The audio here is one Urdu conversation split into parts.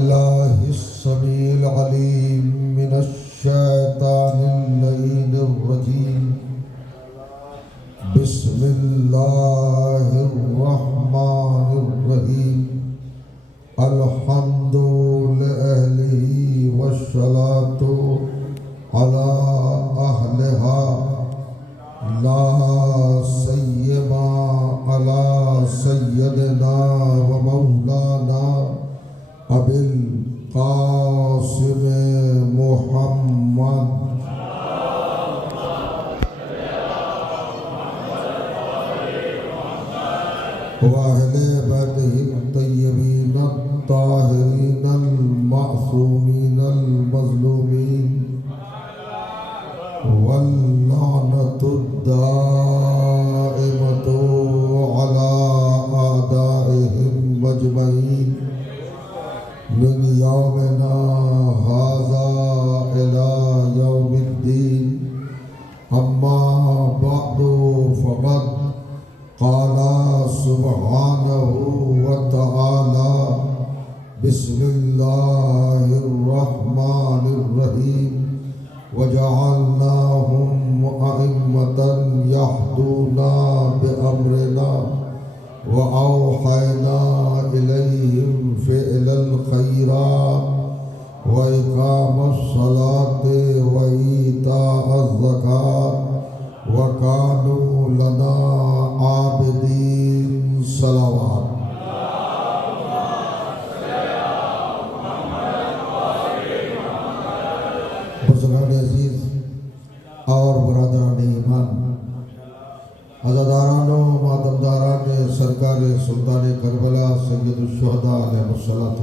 بالله السميع العليم من الشيطان اللعين الرجيم بسم الله الرحمن الرحيم الحمد لأهله والصلاة على أهلها لا سيما على سيدنا ومولانا أبي القاسم محمد وأهل بيته الطيبين الطاهرين المعصومين المظلومين واللعنة الدائمة على أعدائهم أجمعين من يومنا هذا إلى يوم الدين. أما بعد فقد قال سبحانه وتعالى بسم الله الرحمن الرحيم وجعلناهم أئمة يهدون بأمرنا وأوحينا إليهم فعل الخيرات وإقام الصلاة وإيتاء الزكاة وكانوا لنا عابدين. صلوات. بزرگان عزیز اور برادران ایمان، عزاداران و ماتمداران سرکار سلطان کربلا سید الشہداء علیہ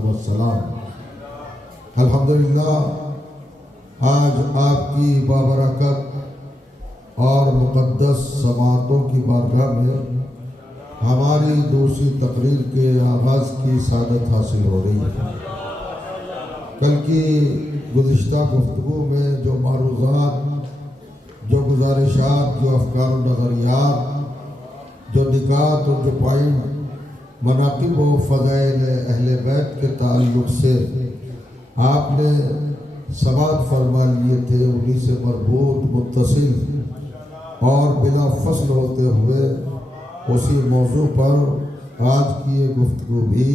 السلام، الحمدللہ آج آپ کی بابرکت اور مقدس سماعتوں کی بارگاہ میں ہماری دوسری تقریر کے آغاز کی سعادت حاصل ہو رہی ہے۔ کل کی گزشتہ گفتگو میں جو معروضات، جو گزارشات، جو افکار و نظریات، جو نکات اور جو پوائنٹ مناقب و فضائل اہل بیت کے تعلق سے آپ نے سماعت فرما لیے تھے، انہی سے مربوط متصل اور بلا فصل ہوتے ہوئے اسی موضوع پر آج کی یہ گفتگو بھی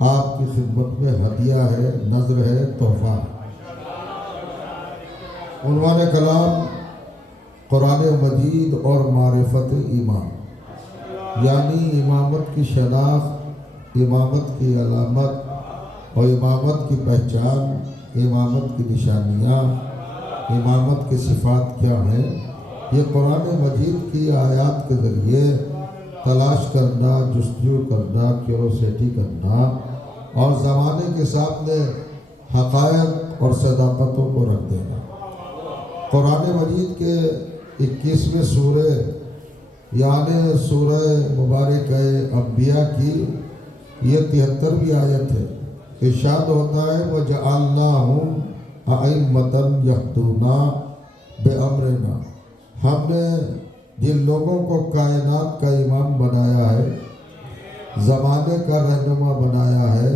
آپ کی خدمت میں ہدیہ ہے، نذر ہے، تحفہ ہے۔ عنوان کلام قرآن مجید اور معرفت ایمان، یعنی امامت کی شناخت، امامت کی علامت اور امامت کی پہچان، امامت کی نشانیاں، امامت کی صفات کیا ہیں، یہ قرآن مجید کی آیات کے ذریعے تلاش کرنا، جستجو کرنا، کیوروسیٹی کرنا اور زمانے کے سامنے حقائق اور صداقتوں کو رکھ دینا۔ قرآن مجید کے 21ویں سورہ یعنی سورہ مبارکہ انبیاء کی یہ 73ویں آیت ہے۔ ارشاد ہوتا ہے وَجَعَلْنَاهُمْ أَئِمَّةً يَهْدُونَ بِأَمْرِنَا، ہم نے جن لوگوں کو کائنات کا امام بنایا ہے، زمانے کا رہنما بنایا ہے،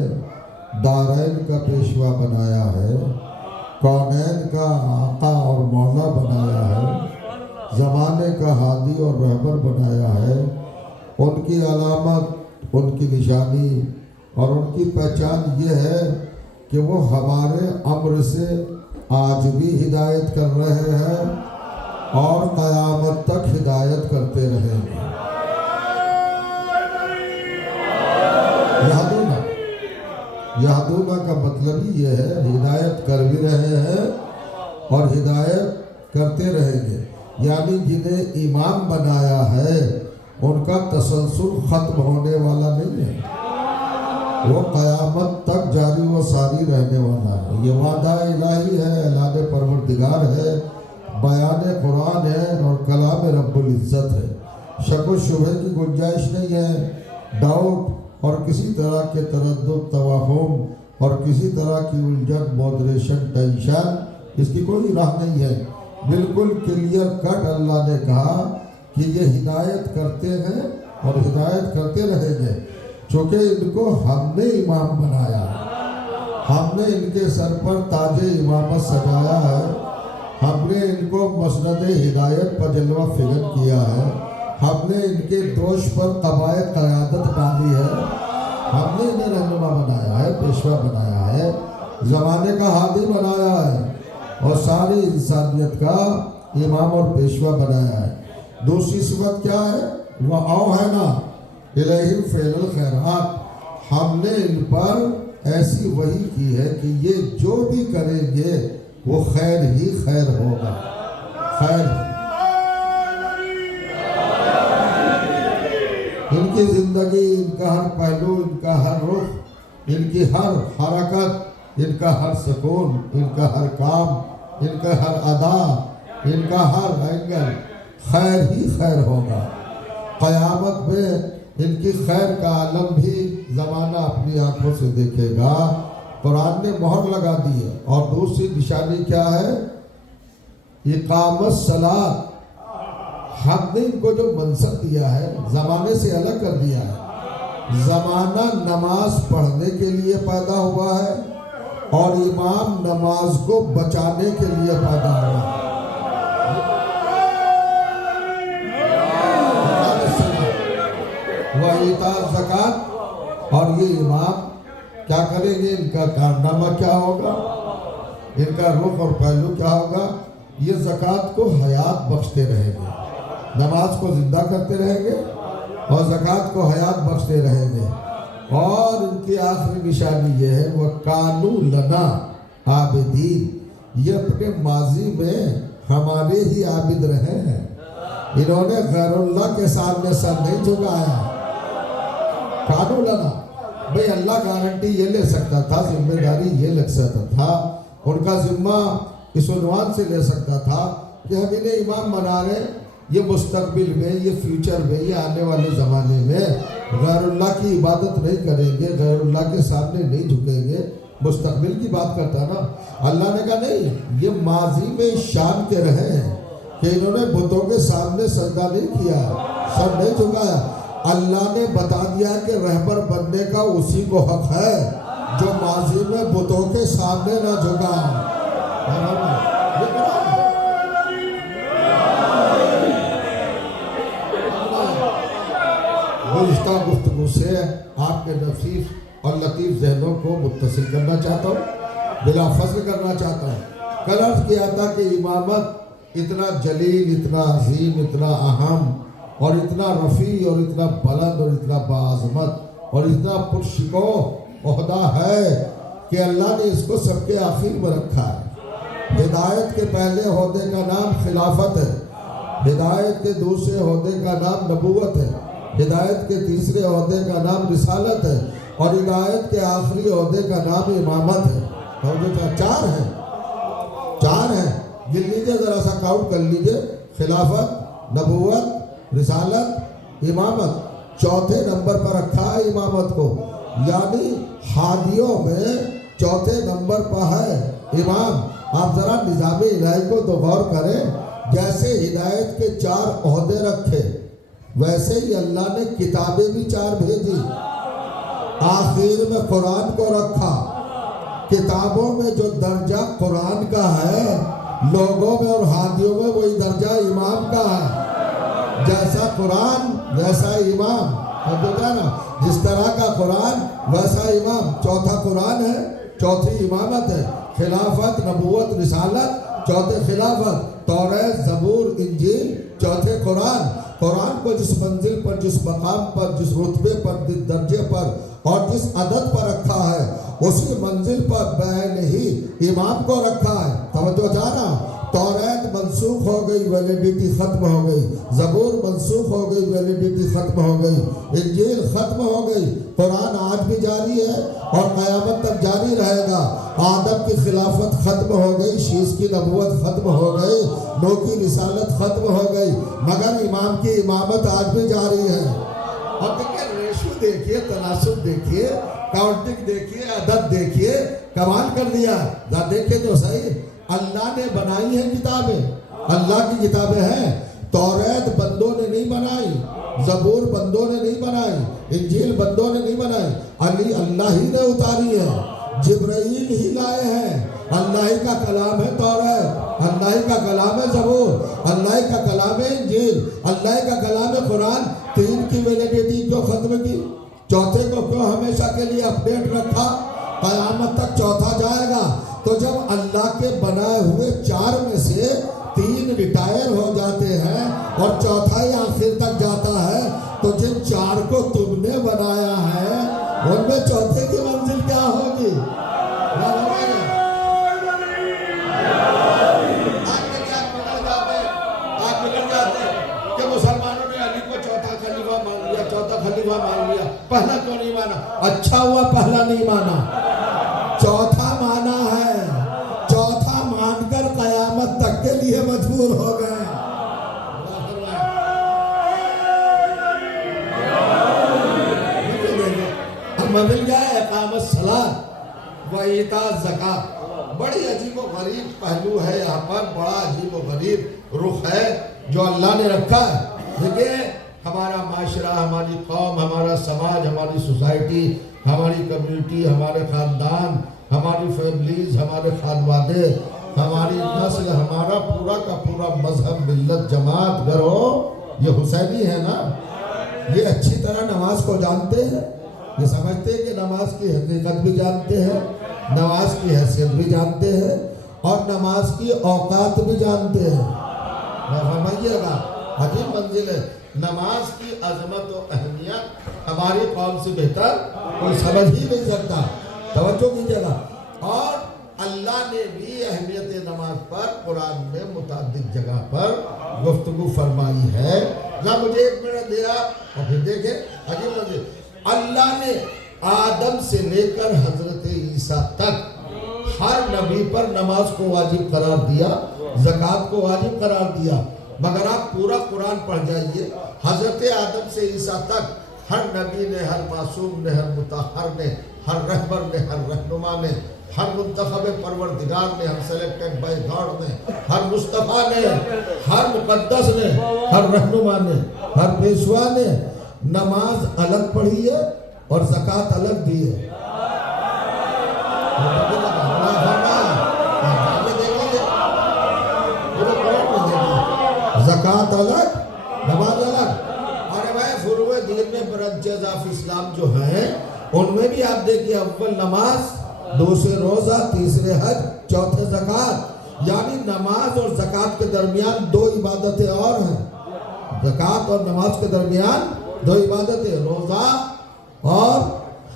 دارین کا پیشوا بنایا ہے، کونین کا آقا اور مولا بنایا ہے، زمانے کا ہادی اور رہبر بنایا ہے، ان کی علامت، ان کی نشانی اور ان کی پہچان یہ ہے کہ وہ ہمارے امر سے آج بھی ہدایت کر رہے ہیں اور قیامت تک ہدایت کرتے رہیں گے۔ یہدونہ کا مطلب ہی یہ ہے ہدایت کر بھی رہے ہیں اور ہدایت کرتے رہیں گے، یعنی جنہیں امام بنایا ہے ان کا تسلسل ختم ہونے والا نہیں ہے، وہ قیامت تک جاری و ساری رہنے والا ہے۔ یہ وعدہ الہی ہے، اعلان پروردگار ہے، بیان قرآن ہے اور کلام رب العزت ہے۔ شک و شبہ کی گنجائش نہیں ہے، ڈاؤٹ اور کسی طرح کے تردد، توہم اور کسی طرح کی الجھن، مودریشن، ٹینشن، اس کی کوئی راہ نہیں ہے۔ بالکل کلیئر کٹ اللہ نے کہا کہ یہ ہدایت کرتے ہیں اور ہدایت کرتے رہیں گے، چونکہ ان کو ہم نے امام بنایا، ہم نے ان کے سر پر تاج امامت سجایا ہے، ہم نے ان کو مسند ہدایت پر جلوہ فکر کیا ہے، ہم نے ان کے دوش پر قبائے قیادت ڈالی ہے، ہم نے انہیں رہنما بنایا ہے، پیشوا بنایا ہے، زمانے کا ہادی بنایا ہے اور ساری انسانیت کا امام اور پیشوا بنایا ہے۔ دوسری صفت کیا ہے؟ وَأَوْحَيْنَا إِلَيْهِمْ فِعْلَ الْخَيْرَاتِ، ہم نے ان پر ایسی وحی کی ہے کہ یہ جو بھی کریں گے وہ خیر ہی خیر ہوگا، خیر۔ ان کی زندگی، ان کا ہر پہلو، ان کا ہر رخ، ان کی ہر حرکت، ان کا ہر سکون، ان کا ہر کام، ان کا ہر ادا، ان کا ہر اینگل خیر ہی خیر ہوگا۔ قیامت میں ان کی خیر کا عالم بھی زمانہ اپنی آنکھوں سے دیکھے گا۔ قرآن نے مہر لگا دی ہے۔ اور دوسری نشانی کیا ہے؟ اقامت الصلاۃ، ہم نے ان کو جو منصب دیا ہے زمانے سے الگ کر دیا ہے۔ زمانہ نماز پڑھنے کے لیے پیدا ہوا ہے اور امام نماز کو بچانے کے لیے پیدا ہوا ہے۔ وَإِيتَاءُ الزَّکَاۃ، اور یہ امام کیا کریں گے؟ ان کا کارنامہ کیا ہوگا؟ ان کا رخ اور پہلو کیا ہوگا؟ یہ زکوٰۃ کو حیات بخشتے رہیں گے، نماز کو زندہ کرتے رہیں گے اور زکوٰۃ کو حیات بخشتے رہیں گے۔ اور ان کی آخری نشانی یہ ہے وَكَانُوا لَنَا عَابِدِينَ، یہ اپنے ماضی میں ہمارے ہی عابد رہے ہیں۔ انہوں نے غیر اللہ کے سامنے سر نہیں جھکایا۔ کانو لنا، بھئی اللہ گارنٹی یہ لے سکتا تھا، ذمہ داری یہ لگ سکتا تھا، ان کا ذمہ اس عنوان سے لے سکتا تھا کہ ہم انہیں امام بنا رہے ہیں، یہ مستقبل میں، یہ فیوچر میں، یہ آنے والے زمانے میں غیر اللہ کی عبادت نہیں کریں گے، غیر اللہ کے سامنے نہیں جھکیں گے۔ مستقبل کی بات کرتا نا، اللہ نے کہا نہیں، یہ ماضی میں شان کے رہے ہیں کہ انہوں نے بتوں کے سامنے سجدہ نہیں کیا، سر نہیں جھکایا۔ اللہ نے بتا دیا کہ رہبر بننے کا اسی کو حق ہے جو ماضی میں بتوں کے سامنے نہ جھکا۔ گزشتہ گفتگو سے آپ کے نفیس اور لطیف ذہنوں کو متصل کرنا چاہتا ہوں، بلا فصل کرنا چاہتا ہوں۔ کل عرض کیا تھا کہ امامت اتنا جلیل، اتنا عظیم، اتنا اہم اور اتنا رفیع اور اتنا بلند اور اتنا باعظمت اور اتنا پرشکوہ عہدہ ہے کہ اللہ نے اس کو سب کے آخر میں رکھا ہے۔ ہدایت کے پہلے عہدے کا نام خلافت ہے، ہدایت کے دوسرے عہدے کا نام نبوت ہے، ہدایت کے تیسرے عہدے کا نام رسالت ہے اور ہدایت کے آخری عہدے کا نام امامت ہے۔ چار ہیں، گن لیجئے، ذرا سا کاؤنٹ کر لیجئے، خلافت، نبوت، رسالت، امامت۔ چوتھے نمبر پر رکھا ہے امامت کو، یعنی ہادیوں میں چوتھے نمبر پر ہے امام۔ آپ ذرا نظام الہی کو تو غور کریں، جیسے ہدایت کے 4 عہدے رکھے ویسے ہی اللہ نے کتابیں بھی 4 بھیجی، آخر میں قرآن کو رکھا۔ کتابوں میں جو درجہ قرآن کا ہے، لوگوں میں اور ہادیوں میں وہی درجہ امام کا ہے۔ جیسا قرآن ویسا امام، جس طرح کا قرآن ویسا امام۔ چوتھا قرآن ہے، چوتھی امامت ہے، خلافت، نبوت، رسالت، چوتھے خلافت، توریت، زبور، انجیل، چوتھے قرآن۔ قرآن کو جس منزل پر، جس مقام پر، جس رتبے پر، جس درجے پر اور جس عدد پر رکھا ہے، اسی منزل پر بعین ہی امام کو رکھا ہے۔ توجہ جانا، توریت منسوخ ہو گئی، ویلیڈیٹی ختم ہو گئی، زبور منسوخ ہو گئی، ویلیڈیٹی ختم ہو گئی، انجیل ختم ہو گئی، قرآن آج بھی جاری ہے اور قیامت تک جاری رہے گا۔ آدم کی خلافت ختم ہو گئی، شیش کی نبوت ختم ہو گئی، نوح کی رسالت ختم ہو گئی، مگر امام کی امامت آج بھی جاری ہے۔ اور دیکھیے، ریشو دیکھیے، تناسب دیکھیے، کاؤنٹنگ دیکھیے، عدد دیکھیے، کمال کر دیا۔ دیکھیں تو صحیح، اللہ نے بنائی ہیں کتابیں، اللہ کی کتابیں ہیں۔ توریت بندوں نے نہیں بنائی، زبور بندوں نے نہیں بنائی، انجیل بندوں نے نہیں بنائی، اللہ ہی نے اتاری ہے۔ جبرائیل ہی لائے ہیں، اللہ ہی کا کلام ہے تورات، اللہ ہی کا کلام ہے زبور، اللہ ہی کا کلام ہے انجیل، اللہ ہی کا کلام ہے قرآن۔ تین کی ویلیڈیٹی کیوں ختم کی؟ چوتھے کو کیوں ہمیشہ کے لیے اپڈیٹ رکھا؟ قیامت تک چوتھا جائے گا۔ تو جب اللہ کے بنائے ہوئے چار میں سے تین ریٹائر ہو جاتے ہیں اور چوتھا ہی آخر تک جاتا ہے، تو جن چار کو تم نے بنایا ہے ان میں چوتھے کی منزل کیا ہوگی؟ آپ بگڑ جاتے کہ مسلمانوں نے علی کو چوتھا خلیفہ مان لیا، چوتھا خلیفہ مان لیا، پہلا کیوں نہیں مانا؟ اچھا ہوا پہلا نہیں مانا، چوتھا مانا ہے۔ چوتھا مان کر قیامت تک کے لیے مجبور ہو گئے۔ مل جائے اقامت صلاۃ و ایتاء زکوٰۃ۔ بڑی عجیب و غریب پہلو ہے یہاں پر، بڑا عجیب و غریب رخ ہے جو اللہ نے رکھا ہے۔ دیکھیں ہمارا معاشرہ، ہماری قوم، ہمارا سماج، ہماری سوسائٹی، ہماری کمیونٹی، ہمارے خاندان، ہماری فیملیز، ہمارے خانوادے، ہماری نسل، ہمارا پورا کا پورا مذہب، ملت، جماعت، گروہ یہ حسینی ہے نا۔ یہ اچھی طرح نماز کو جانتے ہیں، یہ سمجھتے ہیں کہ نماز کی حقیقت بھی جانتے ہیں، نماز کی حیثیت بھی جانتے ہیں اور نماز کی اوقات بھی جانتے ہیں۔ فرمائیے گا عجیب منزل ہے۔ نماز کی عظمت و اہمیت ہماری قوم سے بہتر کوئی سمجھ ہی نہیں سکتا۔ توجہ کیجیے گا۔ اور اللہ نے بھی اہمیت نماز پر قرآن میں متعدد جگہ پر گفتگو فرمائی ہے۔ ذرا مجھے ایک منٹ دیا اور پھر دیکھیں عجیب منزل۔ اللہ نے آدم سے لے کر حضرت عیسیٰ تک ہر نبی پر نماز کو واجب قرار دیا، زکوٰۃ کو واجب قرار دیا۔ مگر آپ پورا قرآن پڑھ جائیے، حضرت آدم سے عیسیٰ تک ہر نبی نے، ہر معصوم نے، ہر مطہر نے، ہر رہبر نے، ہر رہنما نے، ہر منتخب پروردگار نے، ہر سلیکٹڈ بائی گاڈ نے، ہر مصطفیٰ نے، ہر مقدس نے، ہر رہنما نے، ہر پیشوا نے نماز الگ پڑھی ہے اور زکوٰۃ الگ دی ہے۔ زکوٰۃ الگ، نماز الگ۔ اور بھائی فروع دین میں برانچز آف اسلام جو ہیں ان میں بھی آپ دیکھیے، اول نماز، دوسرے روزہ، تیسرے حج، چوتھے زکوٰۃ۔ یعنی نماز اور زکوٰۃ کے درمیان دو عبادتیں اور ہیں۔ زکوٰۃ اور نماز کے درمیان دو عبادتیں، روزہ اور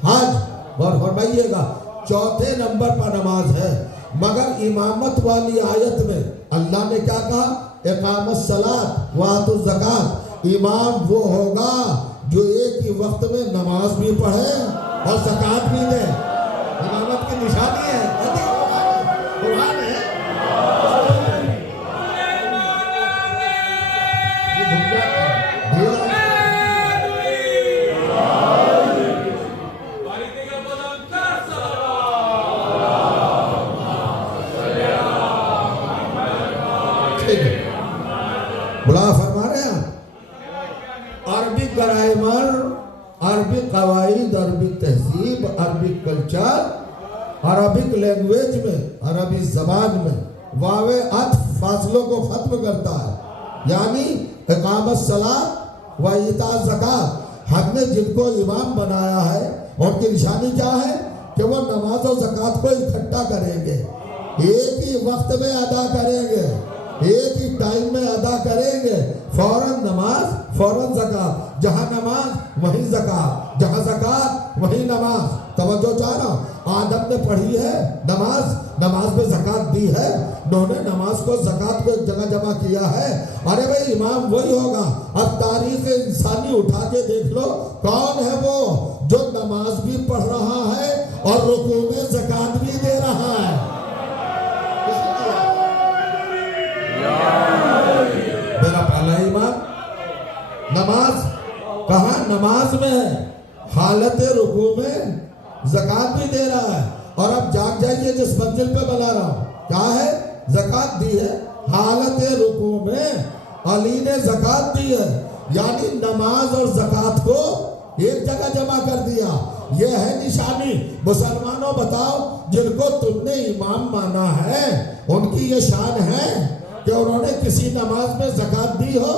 حج۔ اور فرمائیے گا چوتھے نمبر پر نماز ہے۔ مگر امامت والی آیت میں اللہ نے کیا کہا؟ اقامت الصلاۃ وآتوا الزکوٰۃ۔ امام وہ ہوگا جو ایک ہی وقت میں نماز بھی پڑھے اور زکوٰۃ بھی دے۔ امامت کی نشانی ہے، قرآن ہے۔ بلا فرما رہے ہیں عربی گرامر، عربی قواعد، عربی تہذیب، عربی کلچر، عربک لینگویج میں، عربی زبان میں واو عطف فاصلوں کو ختم کرتا ہے۔ یعنی اقامت الصلاۃ و ایتاء الزکوٰۃ، ہم نے جن کو امام بنایا ہے ان کی نشانی کیا ہے؟ کہ وہ نماز و زکوٰۃ کو اکٹھا کریں گے، ایک ہی وقت میں ادا کریں گے، ایک ہی ٹائم میں ادا کریں گے۔ فوراً نماز، فوراً زکوٰۃ، جہاں نماز وہیں زکوٰۃ، جہاں زکوٰۃ وہیں نماز۔ توجہ چاہ رہا ہوں، آدم نے پڑھی ہے نماز، نماز میں زکوٰۃ دی ہے، انہوں نے نماز کو، زکوٰۃ کو ایک جگہ جمع کیا ہے۔ ارے بھائی امام وہی ہوگا۔ اب تاریخ انسانی اٹھا کے دیکھ لو، کون ہے وہ جو نماز بھی پڑھ رہا ہے اور رکوع میں زکوٰۃ بھی دے رہا ہے؟ میرا پہلا امام نماز کہاں؟ نماز میں ہے، حالت رکوع میں زکوٰۃ بھی دے رہا ہے۔ اور اب جاگ جائیے جس منزل پہ بنا رہا ہوں، کیا ہے؟ زکوٰۃ دی ہے، حالت رکوع میں علی نے زکوٰۃ دی ہے۔ یعنی نماز اور زکوٰۃ کو ایک جگہ جمع کر دیا. یہ ہے نشانی. مسلمانوں بتاؤ جن کو تم نے امام مانا ہے ان کی یہ شان ہے کہ انہوں نے کسی نماز میں زکوٰۃ دی ہو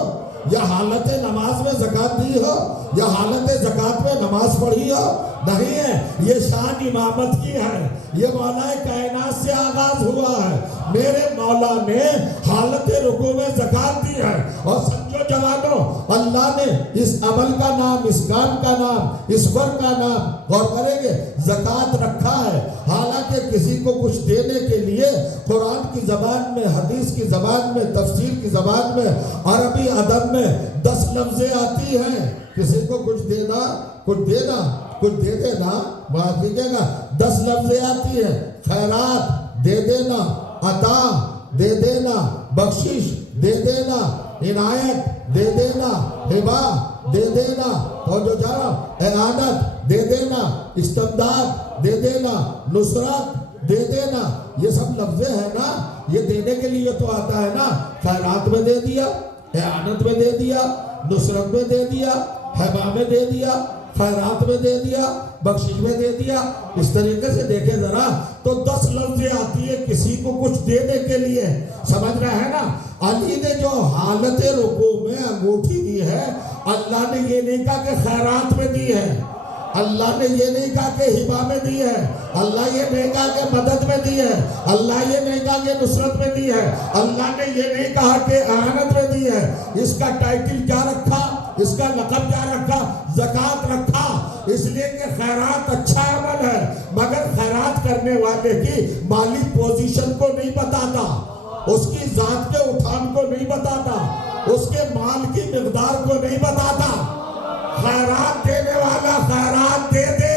یا حالت نماز میں زکوٰۃ دی ہو یا حالت زکوٰۃ میں نماز پڑھی ہو؟ نہیں ہے. یہ شان امامت کی ہے. یہ مولا کائنات سے آغاز ہوا ہے. میرے مولا نے حالت رکوع میں زکوٰۃ دی ہے. اور سمجھو جوانوں، اللہ نے اس عمل کا نام، اس کام کا نام، اس ورک کا نام، غور کریں گے، زکوٰۃ رکھا ہے. حالانکہ کسی کو کچھ دینے کے لیے قرآن کی زبان میں، حدیث کی زبان میں، تفسیر کی زبان میں، عربی ادب میں 10 لفظیں آتی ہیں. کسی کو کچھ دینا، کچھ دینا، کچھ دے دینا، بات دیکھے گا 10 لفظیں آتی ہیں. خیرات دے دینا، عطا دے دینا، بخشش دے دینا، عنایت دے دینا، ہبہ دے دینا، تو جو جا رہا اعانت دے دینا، استمداد دے دینا، نصرت دے دینا. یہ سب لفظیں ہیں نا. یہ دینے کے لیے تو آتا ہے نا. خیرات میں دے دیا، اعانت میں دے دیا، نصرت میں دے دیا، ہبہ میں دے دیا، خیرات میں دے دیا، بخشش میں دے دیا. اس طریقے سے دیکھیں ذرا تو 10 لفظیں آتی ہے کسی کو کچھ دینے کے لیے. سمجھ رہے ہیں نا. علی نے جو حالت رکوع میں انگوٹھی دی ہے، اللہ نے یہ نہیں کہا کہ خیرات میں دی ہے، اللہ نے یہ نہیں کہا کہ ہبہ میں دی ہے، اللہ یہ نہیں کہا کہ مدد میں دی ہے، اللہ یہ نہیں کہا کہ نصرت میں دی ہے، اللہ نے یہ نہیں کہا کہ اعانت میں دی ہے. اس کا ٹائٹل کیا رکھا؟ اس کا لقب کیا رکھا؟ زکوٰۃ رکھا. اس لیے کہ خیرات اچھا عمل ہے، مگر خیرات کرنے والے کی مالی پوزیشن کو نہیں بتاتا، اس کی ذات کے اٹھان کو نہیں بتاتا، اس کے مال کی مقدار کو نہیں بتاتا. خیرات دینے والا خیرات دے دے.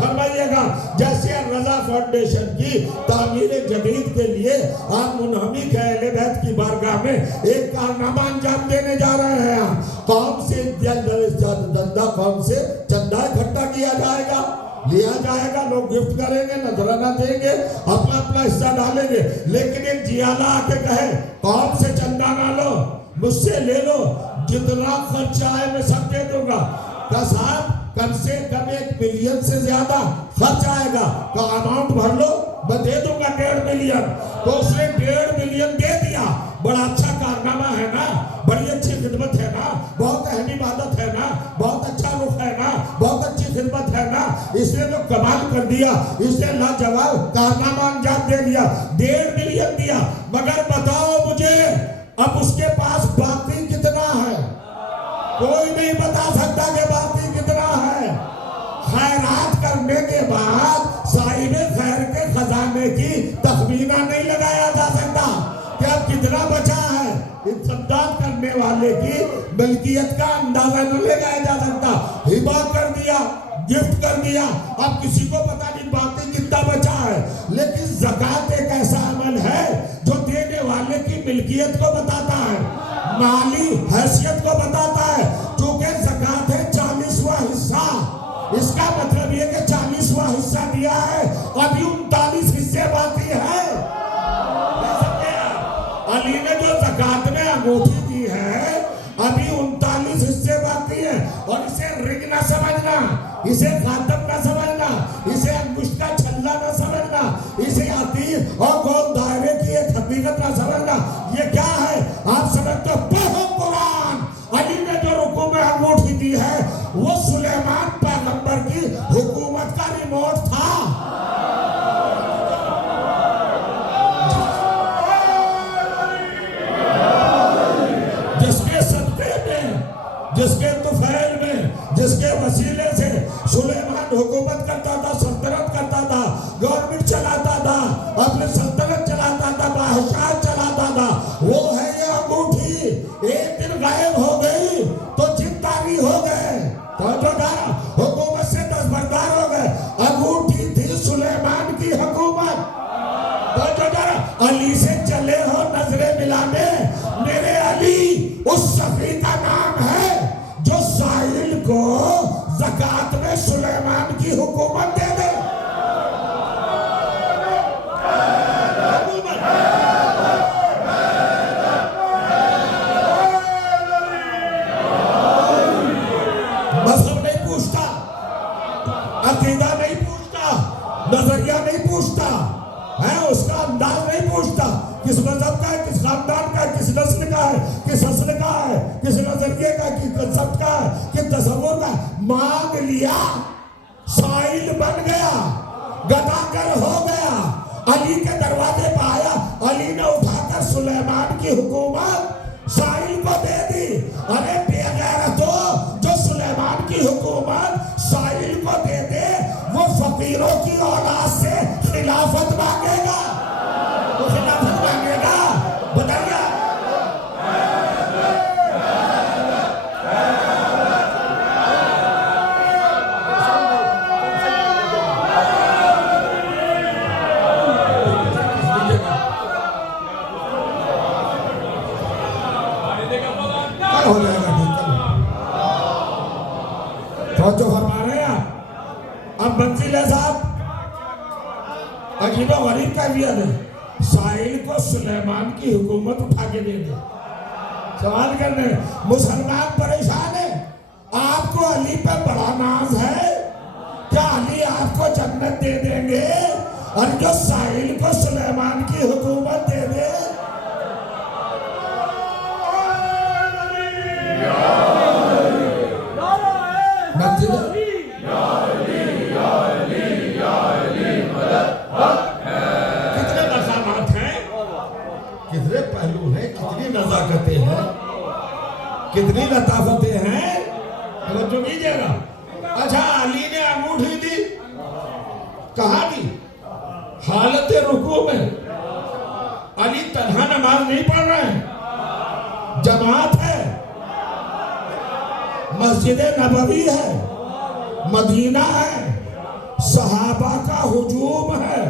فرمائیے گا جیسے رضا فاؤنڈیشن کی تعمیر جدید کے لیے آپ منہمک اہل بیت کی بارگاہ میں ایک کارنامہ انجام دینے جا رہے ہیں. قوم سے قوم سے چندہ اکٹھا کیا جائے گا، لیا جائے گا، لوگ گفٹ کریں گے، نذرانہ دیں گے، اپنا اپنا حصہ ڈالیں گے. لیکن ایک جیالہ آ کے کہے قوم سے چندہ نہ لو، مجھ سے لے لو، جتنا خرچہ ہے میں سب دے دوں گا. کہ صاحب کم سے کم 1 ملین سے زیادہ خرچ آئے گا، تو اماؤنٹ بھر لو، میں دے دوں گا 1.5 ملین. تو اس نے 1.5 ملین دے دیا. بڑا اچھا کارنامہ ہے نا، بڑی اچھی خدمت ہے نا، بہت اہم عبادت ہے نا، بہت اچھا رخ ہے نا، بہت اچھی خدمت ہے نا. اس نے جو کمال کر دیا، اس نے لاجواب کارنامہ انجام دے دیا، 1.5 ملین دیا. مگر بتاؤ مجھے اب اس کے پاس باقی کتنا ہے؟ کوئی نہیں بتا سکتا کہ باقی کتنا ہے. خیرات کرنے کے بعد صاحب خیر کے خزانے کی تخمینہ نہیں لگایا جا سکتا کہ اب کتنا بچا ہے. امداد کرنے والے کی ملکیت کا اندازہ نہیں لگایا جا سکتا. ہبہ کر دیا، گفٹ کر دیا، اب کسی کو پتا نہیں باقی کتنا بچا ہے. لیکن زکوٰۃ ایک ایسا عمل ہے جو دینے والے کی ملکیت کو بتاتا ہے، مالی حیثیت کو بتاتا ہے. چونکہ زکوٰۃ ہے 40واں حصہ. اس کا مطلب یہ کہ 40واں حصہ دیا ہے، ابھی 39 حصے باقی ہے. علی نے جو زکوٰۃ میں انگوٹھی دی ہے، ابھی 39 حصے باقی ہیں. اور اسے رنگ نہ سمجھنا، اسے خاتم نہ سمجھنا، اسے انگشت کا چھلا نہ سمجھنا، اسے عتیق اور گول دائرے کی ایک حقیقت نہ سمجھنا. یہ کیا ہے آپ سمجھتے ہو؟ پڑھو قرآن. علی نے جو رکوع میں انگوٹھی دی ہے وہ سلیمان پیغمبر کی حکومت کا ریموٹ تھا. جس کے طفیل میں، جس کے وسیلے سے سلیمان حکومت کرتا تھا، سلطنت کرتا تھا، گورنمنٹ چلاتا تھا. پوچھتا کس مذہب کا ہے، کس خاندان کا ہے، کس نسل کا ہے، کس اصل کا ہے، کس نظریے کا ہے، کس کنسپٹ کا ہے، کس تصور کا ہے۔ مانگ لیا، سائل بن گیا، گداگر ہو گیا، علی کے دروازے پہ آیا، علی نے اٹھا کر سلیمان کی حکومت سائل کو دے دی۔ ارے بے غیرتو، جو سلیمان کی حکومت سائل کو دے دے وہ فقیروں کی اولاد سے خلافت مانگے گا، وہ خلافت مانگے گا، بتائیے۔ ہو جائے گا ٹھیک ہے، جو فرما رہے ہیں اب منزل ہے صاحب، عجیب و غریب کیفیت ہے۔ سائل کو سلیمان کی حکومت اٹھا کے دے دے۔ سوال کرنے مسلمان پریشان ہے، آپ کو علی پہ بڑا ناز ہے، کیا علی آپ کو جنت دے دیں گے؟ اور جو سائل کو سلیمان کی حکومت دے دے، کتنے مقامات ہیں، کتنے پہلو ہیں، کتنی نزاکتیں ہیں، کتنی لطافتیں ہیں، توجہ کیجئے گا۔ اچھا علی نے انگوٹھی دی، کہاں دی؟ حالت رکوع میں۔ علی تنہا نماز نہیں پڑھ رہے ہیں، جماعت ہے، مسجد نبوی ہے، مدینہ ہے، صحابہ کا ہجوم ہے،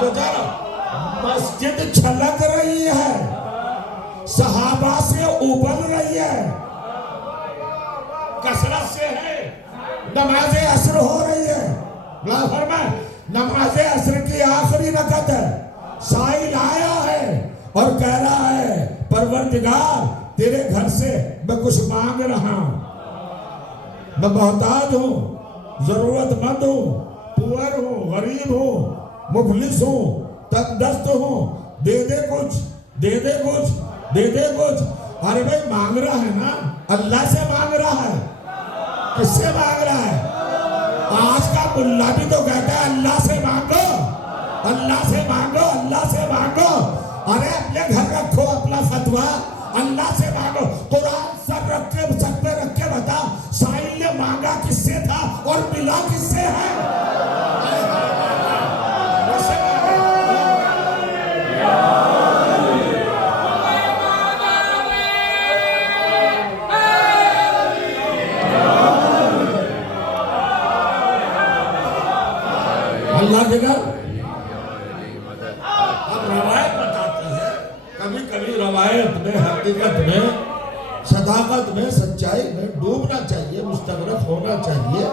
تو مسجد چھلک رہی ہے، صحابہ سے ابل رہی ہے، کثرت سے ہے، نماز عصر ہو رہی ہے۔ اللہ فرمائے نماز عصر کی آخری رکعت ہے، سائل آیا ہے اور کہہ رہا ہے پروردگار تیرے گھر سے میں کچھ مانگ رہا ہوں، میں محتاج ہوں، ضرورت مند ہوں، پور ہوں، غریب ہوں، مفلس ہوں، تنگ ہوں، دے دے کچھ، دے دے کچھ، دے دے کچھ۔ ارے بھائی مانگ رہا ہے نا، اللہ سے مانگ رہا ہے، کس سے مانگ رہا ہے؟ آج کا ملا بھی تو کہتا ہے اللہ سے مانگو، اللہ سے مانگو، اللہ سے مانگو۔ ارے اپنے گھر رکھو اپنا فتویٰ، اللہ سے مانگو۔ قرآن سر پہ رکھ کے بتا سائل نے مانگا کس سے تھا اور ملا کس سے ہے؟ اللہ کے گھر اب روایت بتاتی ہے، کبھی کبھی روایت میں، حقیقت میں، صداقت میں، سچائی میں ڈوبنا چاہیے، مستغرق ہونا چاہیے۔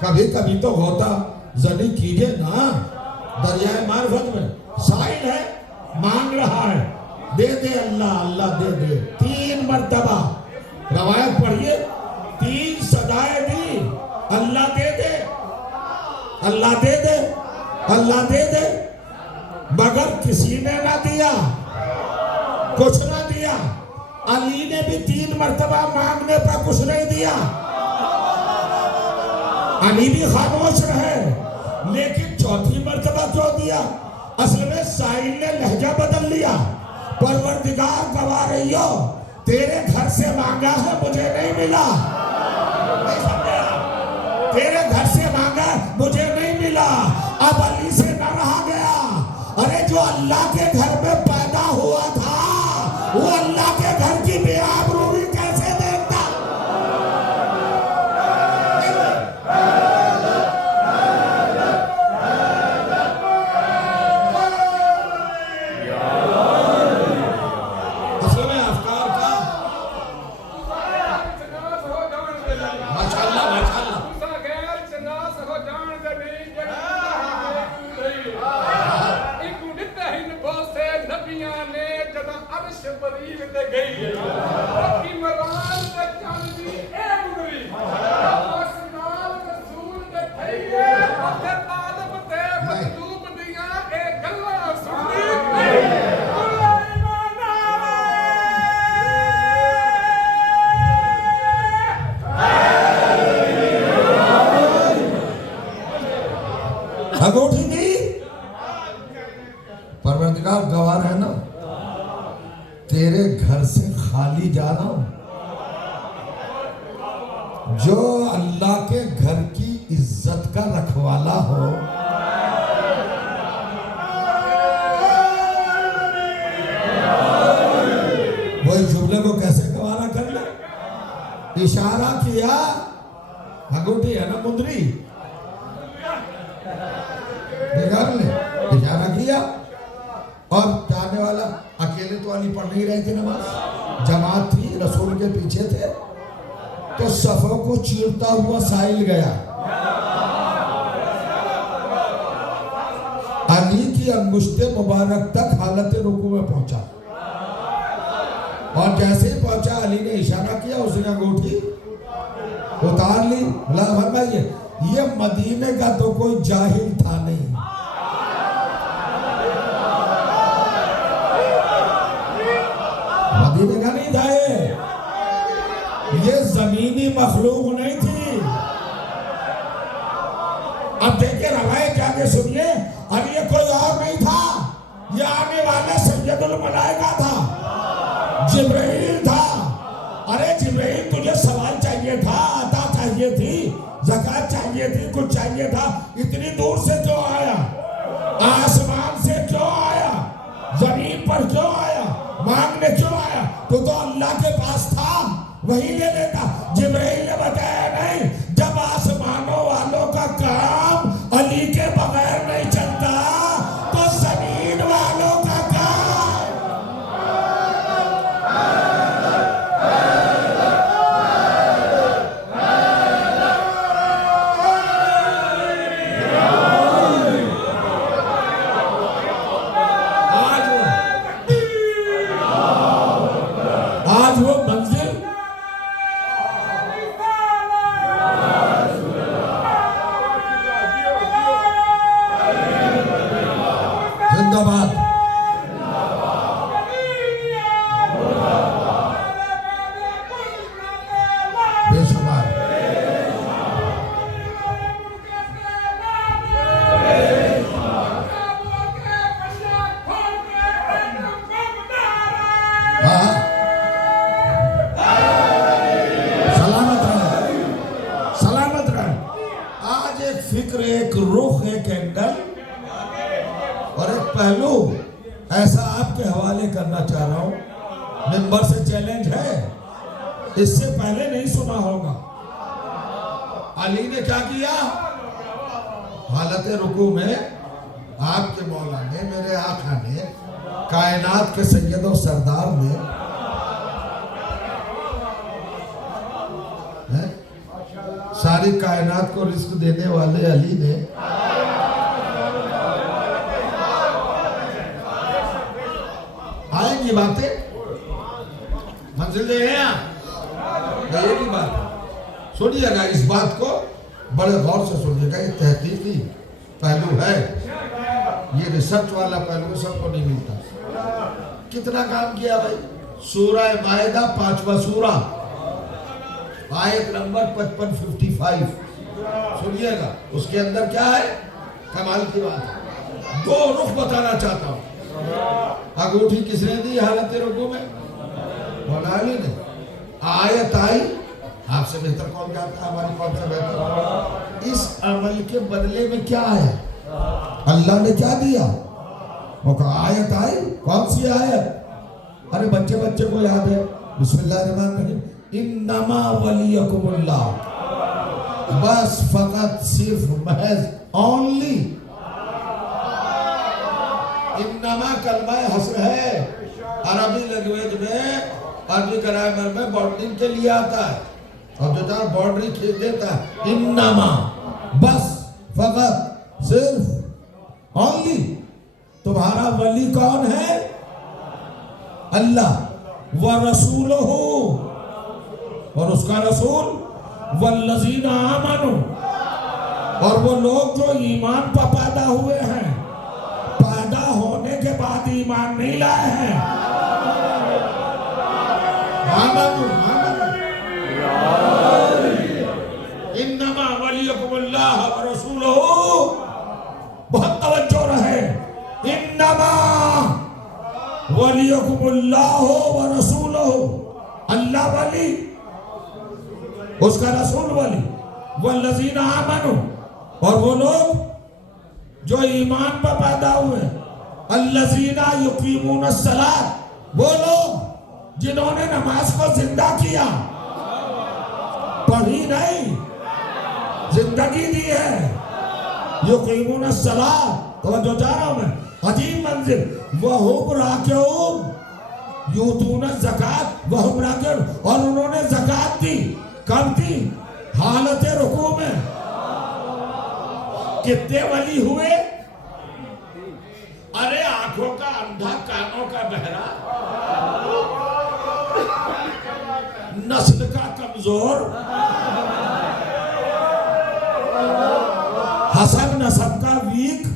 کبھی کبھی تو غوطہ زنی کیجئے نا دریائے معرفت میں۔ سائل ہے، مانگ رہا ہے، دے دے اللہ، اللہ دے دے، 3 مرتبہ روایت پڑھیے، 3 صدائے دی، اللہ دے دے، اللہ دے دے، اللہ دے دے، مگر کسی نے نہ دیا، کچھ نہ دیا۔ علی نے بھی 3 مرتبہ مانگنے پر کچھ نہیں دیا، علی بھی خاموش رہے، لیکن 4تھی مرتبہ کیوں دیا؟ اصل میں سائل نے لہجہ بدل لیا، پروردگار گواہ رہی ہو تیرے گھر سے مانگا ہے مجھے نہیں ملا، تیرے گھر سے مانگا مجھے نہیں ملا، اب علی سے نہ رہا گیا۔ ارے جو اللہ کے گھر میں پیدا ہوا تھا وہ اللہ کے گھر کی بے آبروئی کیسے دیکھتا؟ اصل میں افکار کا ماشاءاللہ ماشاءاللہ انگوٹھی دی، پروردگار گواہ ہے نا، تیرے گھر سے خالی جا رہا ہوں۔ جو اللہ کے گھر کی عزت کا رکھوالا ہو، وہ اس جملے کو کیسے گوارا کر لے؟ اشارہ کیا، انگوٹھی ہے نا مندری، نکال لے، اشارہ کیا، اور جانے والا اکیلے تو علی پڑھ نہیں رہے تھے نماز، جماعت تھی، رسول کے پیچھے تھے، تو صفوں کو چیرتا ہوا سائل گیا، علی کی انگشت مبارک تک حالت رکوع میں پہنچا، اور جیسے ہی پہنچا علی نے اشارہ کیا، اس نے انگوٹھی اتار لی۔ اللہ فرمائیے یہ مدینے کا تو کوئی جاہل تھا نہیں، مدینے کا نہیں تھا، یہ زمینی مخلوق نہیں تھی۔ اب دیکھیں روایت جا کے سنیے، اور یہ کوئی اور نہیں تھا، یہ آنے والا سید الملائکہ تھا، جبرائیل تھا۔ ارے جبرائیل تجھے سوال چاہیے تھا، عطا چاہیے تھی، زکاة چاہیے تھی، کچھ چاہیے تھا، اتنی دور سے کیوں آیا؟ آسمان سے کیوں آیا؟ زمین پر کیوں آیا؟ مانگنے کیوں آیا؟ تو اللہ کے پاس تھا، وہی لے لیتا۔ جبرائیل نے بتایا نہیں، جب آسمانوں والوں کا کام علی کے بغیر نہیں چلتا تو زمین والوں کا کام۔ آج وہ منزل زندہ باد، بے شمار، سلامت رہے۔ آج ایک فکر، ایک رخ، ایک اینگل اور ایک پہلو ایسا آپ کے حوالے کرنا چاہ رہا ہوں، منبر سے چیلنج ہے، اس سے پہلے نہیں سنا ہوگا۔ علی نے کیا کیا؟ حالت رکوع میں آپ کے مولا نے، میرے آقا نے، کائنات کے سید و سردار نے ساری کائنات کو رزق دینے والے علی نے آئیں گی باتیں، منزل دے ہیں آپ یہ کی بات سنیے گا، اس بات کو بڑے غور سے سنیے گا، یہ تحقیقی پہلو ہے، یہ ریسرچ والا پہلو سب کو نہیں ملتا۔ کتنا کام کیا بھائی؟ سورہ مائدہ 5واں سورہ، آیت نمبر 55 سنیے گا، اس کے اندر کیا ہے؟ کمال کی بات ہے۔ دو رخ بتانا چاہتا ہوں۔ انگوٹھی کس نے دی حالت رکوع میں؟ مولا علی نے۔ آیت آئی، آپ سے بہتر کون جانتا ہے، ہماری کون سے بہتر؟ اس عمل کے بدلے میں کیا ہے؟ اللہ نے کیا دیا؟ وہ کہا آیت آئی، کون سی آیت؟ ارے بچے بچے کو یاد ہے، بسم اللہ الرحمن الرحیم، انما ولیکم اللہ، بس فقط صرف محض only، انما کلمہ حصر ہے، عربی لینگویج میں، عربی گرامر میں بارڈرنگ کے لیے آتا ہے، اور جو جہاں بارڈری کھیل دیتا ہے، انما، بس فقط صرف only۔ تمہارا ولی کون ہے؟ اللہ، ورسولہ، اور اس کا رسول، والذین آمنوا، اور وہ لوگ جو ایمان پر پیدا ہوئے ہیں، پیدا ہونے کے بعد ایمان نہیں لائے ہیں۔ انما ولیکم اللہ ورسولہ ولیکم اللہ ورسولہ، اللہ ولی اس کا رسول ولی، والذین آمنوا اور وہ لوگ جو ایمان پر پیدا ہوئے، الذین یقیمون الصلاۃ وہ لوگ جنہوں نے نماز کو زندہ کیا، پڑھی نہیں زندگی دی ہے، یقیمون الصلاۃ، توجہ چاہ رہا ہوں میں، عظیم منزل، وَهُمْ رَاكِعُونَ یؤتون الزکوٰۃ وَهُمْ رَاكِعُونَ، اور انہوں نے زکوٰۃ دی، کب دی؟ حالت رکوع میں۔ کتنے ولی ہوئے؟ ارے آنکھوں کا اندھا، کانوں کا بہرا، نسل کا کمزور، حسب نسب کا ویک،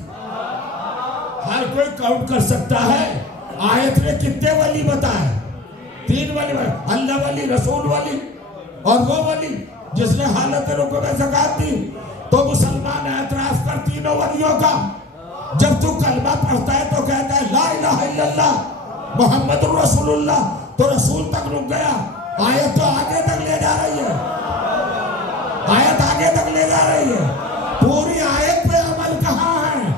ہر کوئی کاؤنٹ کر سکتا ہے۔ آیت میں کتنے ولی بتائے؟ 3 ولی بتائے، اللہ ولی، رسول ولی اور وہ ولی جس نے حالت رکوع میں زکوٰۃ دی۔ تو مسلمان اعتراف کر تینوں ولیوں کا۔ جب تو کلمہ پڑھتا ہے تو کہتا ہے لا الہ الا اللہ محمد رسول اللہ، تو رسول تک رک گیا، آیت تو آگے تک لے جا رہی ہے، آیت آگے تک لے جا رہی ہے۔ پوری آیت پہ عمل کہاں ہے؟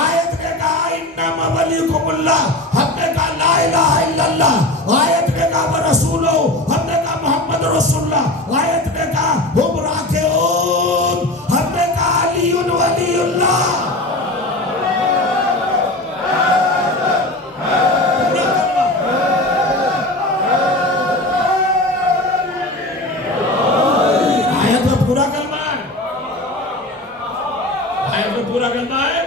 آیت نے کہا انما ولیکم اللہ، ہم نے کہا لا الہ الا اللہ، آیت نے کہا ورسولہ، ہم نے کہا محمد رسول اللہ، آیت نے کہا ہم راکعون، ہم نے کہا علی ولی اللہ۔ آیت میں پورا کلمہ ہے، آیت میں پورا کلمہ ہے،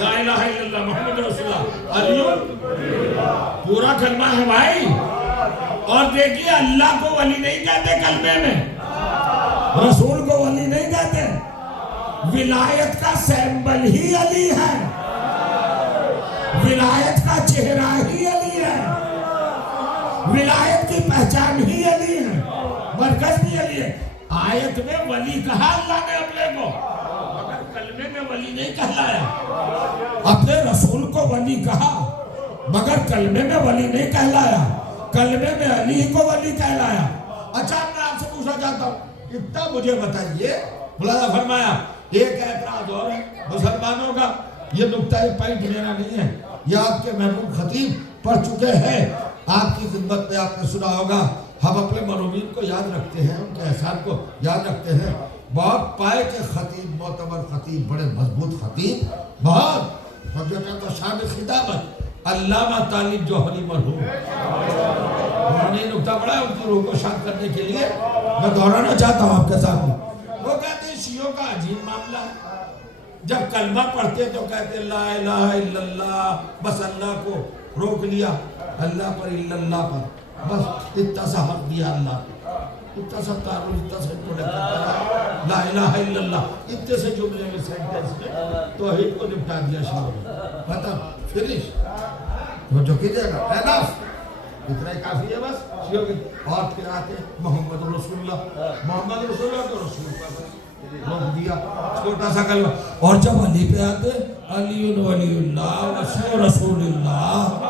لا الہ الا اللہ محمد رسول اللہ علی پورا کلمہ ہے بھائی۔ اور دیکھیے اللہ کو ولی نہیں کہتے کلمے میں، رسول کو ولی نہیں کہتے، ولایت کا سیمبل ہی علی ہے، ولایت کا چہرہ ہی علی ہے، ولایت کی پہچان ہی علی ہے، مرکز بھی علی ہے۔ آیت میں ولی کہا اللہ نے اپنے کو، مگر کلمے میں ولی نہیں کہلایا۔ اپنے رسول کو ولی کہا مگر کلمے میں ولی نہیں کہلایا، کلمے میں علی کو ولی کہلایا۔ اچھا میں آپ سے پوچھنا چاہتا ہوں، اتنا مجھے بتائیے، ملاحظہ فرمایا ایک اعتراض اور ہے مسلمانوں کا، یہ نکتہ پوائنٹ لینا نہیں ہے، یہ آپ کے محبوب خطیب پڑھ چکے ہیں، آپ کی خدمت میں آپ نے سنا ہوگا۔ ہم اپنے مرحومین کو یاد رکھتے ہیں، ان کے احسان کو یاد رکھتے ہیں۔ بہت پائے کے خطیب، معتبر خطیب، بڑے مضبوط خطیب، بہت شان خطابت علامہ طالب جوہری مرحوم، انہوں نے نکتہ پڑھا ہے ان کی روح کو شاد کرنے کے لیے، میں دہرانا چاہتا ہوں آپ کے سامنے۔ وہ کہتے ہیں شیعوں کا عجیب معاملہ ہے، جب کلمہ پڑھتے تو کہتے ہیں لا الہ الا اللہ، بس اللہ کو روک لیا، اللہ پر الا اللہ پر، بس اتنا سا حق دیا اللہ کو، اتنا سا تعارف، اتنا سا انٹروڈکشن، لا الہ الا اللہ، اتنے سے جملے میں سینٹنس میں توحید کو نپٹا دیا شیعوں نے، ختم، فنش، وہ جو کیجئے گا اینف، اتنا ہی کافی ہے بس شیعوں کی۔ اور پھر آتے محمد رسول اللہ، محمد رسول اللہ تو رسول کا روک دیا، چھوٹا سا کلمہ۔ اور جب علی پہ آتے علی ولی اللہ و رسول اللہ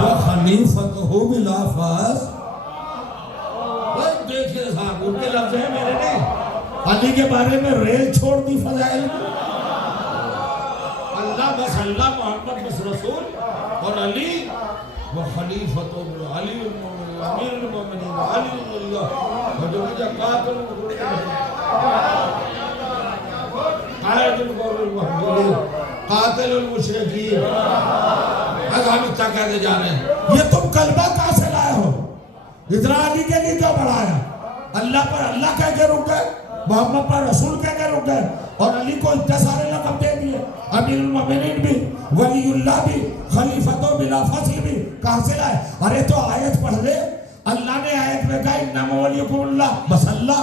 وخلیفتہ بلا فاس، دیکھئے صاحب ان کے لفظ ہیں میرے نہیں، علی کے بارے میں ریل چھوڑ دی فضائل میں، اللہ بس اللہ، محمد بس رسول، اور علی وخلیفتہ علی امیر المومنین علی اللہ وجہ قاتل قائد الغر المحضرین قاتل المشرکین۔ ہم اتنا کہتے جا رہے ہیں، یہ تم کلمہ کہاں سے لائے ہو؟ اتنا علی کے لیے کیوں بڑھایا؟ اللہ پر اللہ کہہ کے رک گئے، محمد پر رسول کہہ کے رک گئے، اور علی کو اتنے سارے لقب دے دیے، امیر المومنین بھی، ولی اللہ بھی، خلیفۃ بلا فصل بھی، کہاں سے لائے؟ ارے تو آیت پڑھ لے، اللہ نے آیت میں کہا انما ولیکم اللہ، بس اللہ،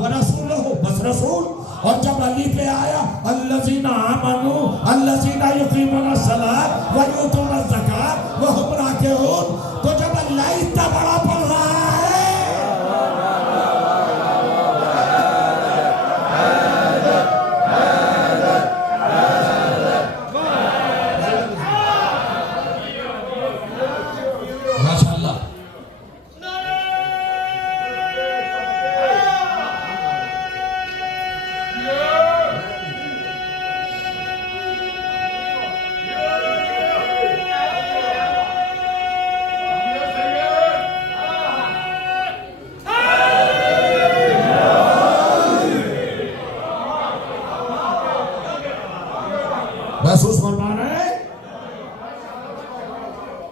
ورسولہ، بس رسول۔ اور جب علی پہ آیا الذین آمنوا الذین یقیمون الصلاۃ ویؤتون الزکاۃ وہم راکعون، تو جب اللہ اتنا بڑا پڑھ رہا ہے، محسوس فرما رہے ہیں؟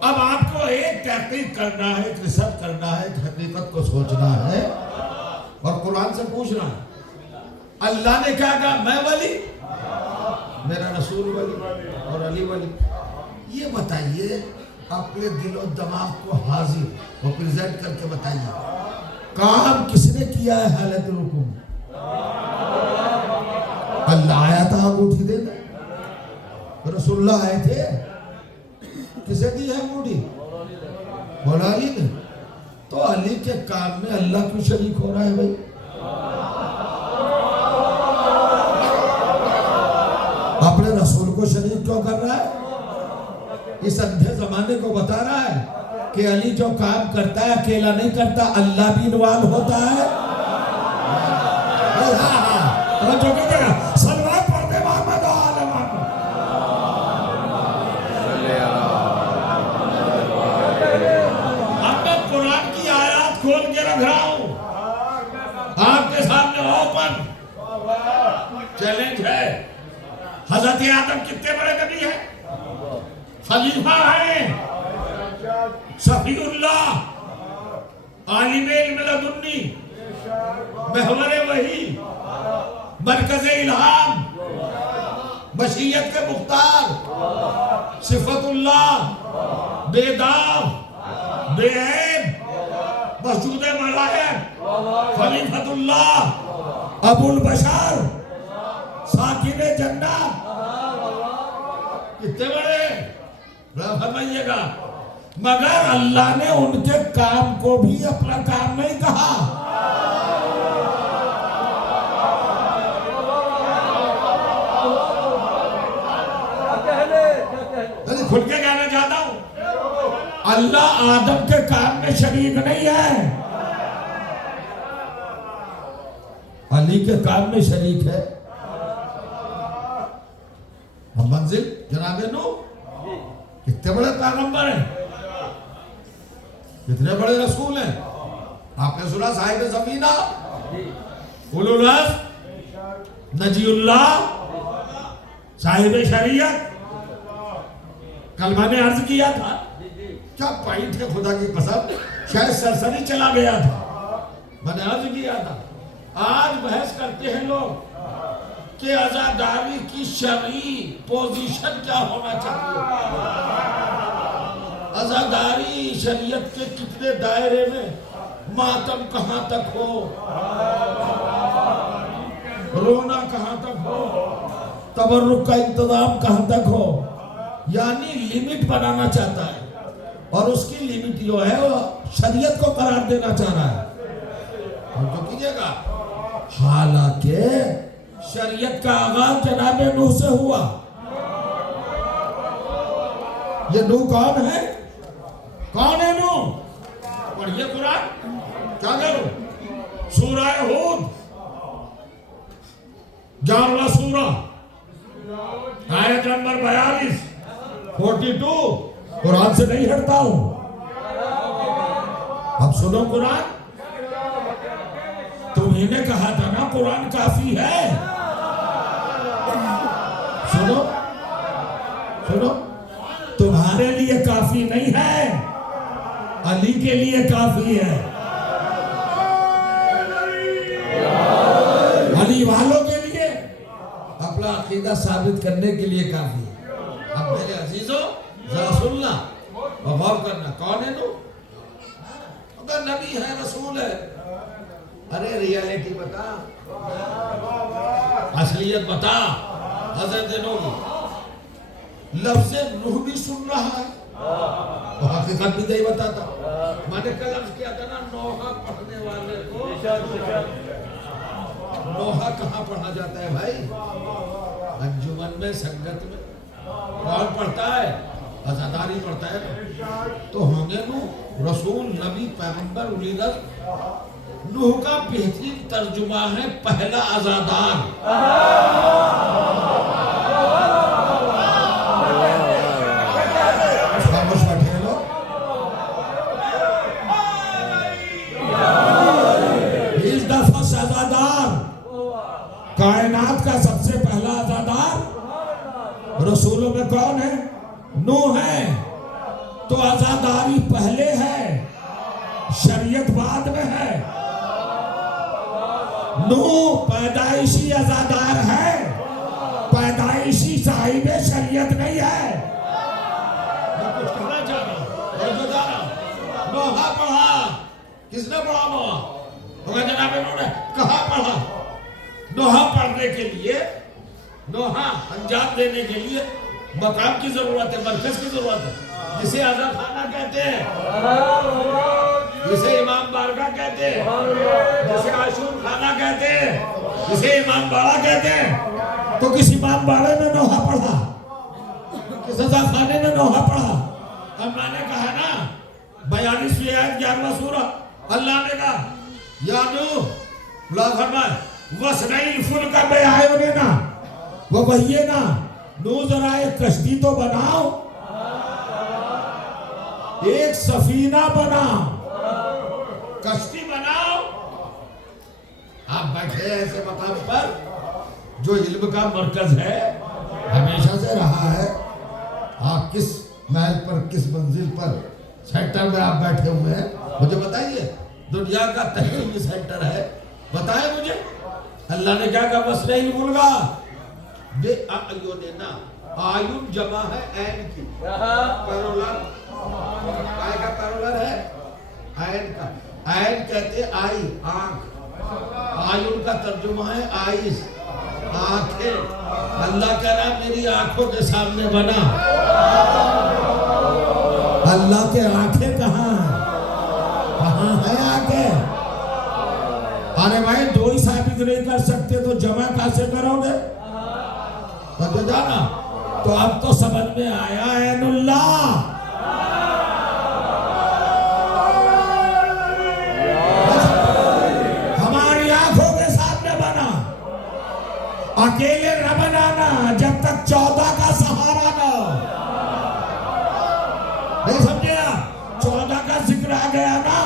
اب آپ کو ایک تحقیق کرنا ہے، ایک ریسرچ کرنا ہے، ایک حقیقت کو سوچنا ہے اور قرآن سے پوچھنا ہے اللہ نے کیا کہا؟ میں ولی، میرا رسول ولی اور علی ولی۔ یہ بتائیے اپنے دل و دماغ کو حاضر اور پریزنٹ کر کے بتائیے کام کس نے کیا ہے حالت رکوع میں؟ اللہ آیا تھا انگوٹھی دینے؟ رسول اللہ آئے تھے؟ کسے دی ہے انگوٹھی؟ مولا علی نے۔ تو علی کے کام میں اللہ کیوں شریک ہو رہا ہے بھائی؟ اپنے رسول کو شریک کیوں کر رہا ہے؟ اس اندھے زمانے کو بتا رہا ہے کہ علی جو کام کرتا ہے اکیلا نہیں کرتا، اللہ بھی انوالو ہوتا ہے۔ جو کہتے ہیں صلوات پڑھتے محمد و آل محمد۔ اب میں قرآن کی آیات کھول کے رکھ رہا ہوں آپ کے سامنے، اوپن چیلنج ہے۔ حضرت آدم کتنے بڑے نبی ہیں؟ خلیفہ ہیں، صفی اللہ، عالم علم لدنی، محور وحی، مرکز الہام، مشیت کے مختار، صفت اللہ، بے داغ، بے عیب، مسجود ملائک، خلیفۃ اللہ، ابو البشر، ساکن جنت۔ کتنے بڑے فرمائیے گا، مگر اللہ نے ان کے کام کو بھی اپنا کام نہیں کہا۔ کھل کے کہنا چاہتا ہوں اللہ آدم کے کام میں شریک نہیں ہے، علی کے کام میں شریک ہے۔ ہم منزل جناب نوح کتنے بڑے پیغمبر ہیں، کتنے بڑے رسول ہیں۔ آپ نے سنا صاحب زمینہ، اولو العزم، نجی اللہ، صاحب شریعت۔ کل میں نے عرض کیا تھا، کیا پوائنٹ ہے خدا کی قسم، شاید سرسری چلا گیا تھا، میں نے عرض کیا تھا۔ آج بحث کرتے ہیں لوگ کہ عزاداری کی شرعی پوزیشن کیا ہونا چاہیے، عزاداری شریعت کے کتنے دائرے میں، ماتم کہاں تک ہو، رونا کہاں تک ہو، تبرک کا انتظام کہاں تک ہو، یعنی لیمٹ بنانا چاہتا ہے، اور اس کی لیمٹ جو ہے وہ شریعت کو قرار دینا چاہ رہا ہے۔ ہم تو کیجئے گا، حالانکہ شریعت کا آغاز جناب نوح سے ہوا۔ یہ نوح کون ہے؟ کون ہے نوح؟ پڑھئے قرآن، کیا کرو؟ سورہ ہود، 11واں سورہ، آیت نمبر 42، 42، قرآن سے نہیں ہٹتا ہوں۔ اب سنو قرآن، تمہیں نے کہا تھا نا قرآن کافی ہے۔ سنو سنو، تمہارے لیے کافی نہیں ہے، علی کے لیے کافی ہے، علی والوں کے لیے اپنا عقیدہ ثابت کرنے کے لیے کافی ہے۔ اب میرے عزیزوں ذرا سننا اور غور کرنا، کون ہے تو؟ اگر نبی ہے، رسول ہے، ارے ریالٹی بتا، اصلیت بتا۔ حضرت نوح لفظ نوح بھی سن رہا ہے، تو حقیقت بھی نہیں بتاتا۔ میں نے کل عرض کیا تھا نا، نوحہ پڑھنے والے کو نوحہ کہاں پڑھا جاتا ہے بھائی؟ انجمن میں، سنگت میں۔ کون پڑھتا ہے؟ عزاداری پڑھتا ہے۔ تو ہوں گے نوح رسول، نبی، پیغمبر، اولی العزم۔ نوح کا بہترین ترجمہ ہے پہلا عزادار۔ خاموش بیٹھے لوگ، اس دفعہ عزادار، کائنات کا سب سے پہلا عزادار رسول نوح ہے تو عزاداری پہلے ہے، شریعت بعد میں ہے۔ نوح پیدائشی عزادار ہے، پیدائشی صاحب شریعت نہیں ہے۔ میں کچھ کہنا چاہ رہا ہوں اور بتا رہا ہوں۔ نوحہ پڑھا، کس نے پڑھا نوحہ؟ جناب انہوں نے کہاں پڑھا؟ نوحہ پڑھنے کے لیے، نوحہ انجام دینے کے لیے مقام کی ضرورت ہے، مرکز کی ضرورت ہے، جسے عزا خانہ کہتے ہیں، جسے امام بارگاہ کہتے ہیں، جسے عاشور خانہ کہتے ہیں، جسے امام باڑہ کہتے ہیں۔ تو کس امام باڑے میں نوحہ پڑھا؟ کس عزا خانے میں نوحہ پڑھا؟ اب میں نے کہا نا 42ویں آیت 11واں سورہ، اللہ نے کہا یا نوح، اللہ فرمائے وَاسْنَعِ الْفُلْكَ بِأَعْيُنِنَا، وہ وہی ہے نا، نوح ذرا ایک کشتی تو بناؤ، ایک سفینہ بناؤ، کشتی بناؤ۔ آپ بیٹھے ایسے مقام پر جو علم کا مرکز ہے، ہمیشہ سے رہا ہے۔ آپ کس محل پر، کس منزل پر، سینٹر میں آپ بیٹھے ہوئے ہیں، مجھے بتائیے، دنیا کا تحقیقی سینٹر ہے، بتائیں مجھے۔ اللہ نے کیا کہا وَاسْنَعِ الْفُلْكَ بِأَعْيُنِنَا، آیون جمع ہے عین کی، پیرولر، کائے کا پیرولر ہے عین کا، عین کہتے آئی، آنکھ، آیون کا ترجمہ ہے آئیز، آنکھیں۔ اللہ کہہ رہا ہے میری آنکھوں کے سامنے بنا۔ اللہ کے آنکھیں کہاں ہیں؟ کہاں ہے آنکھیں؟ ارے بھائی دو ہی ثابت نہیں کر سکتے تو جمع کیسے کرو گے؟ تو جانا تو اب تو سمجھ میں آیا عین اللہ۔ ہماری آنکھوں کے سامنے بنا، اکیلے نہ بنانا جب تک 14 کا سہارا نہ ہو۔ نہیں سمجھے آپ؟ 14 کا ذکر آ گیا نا،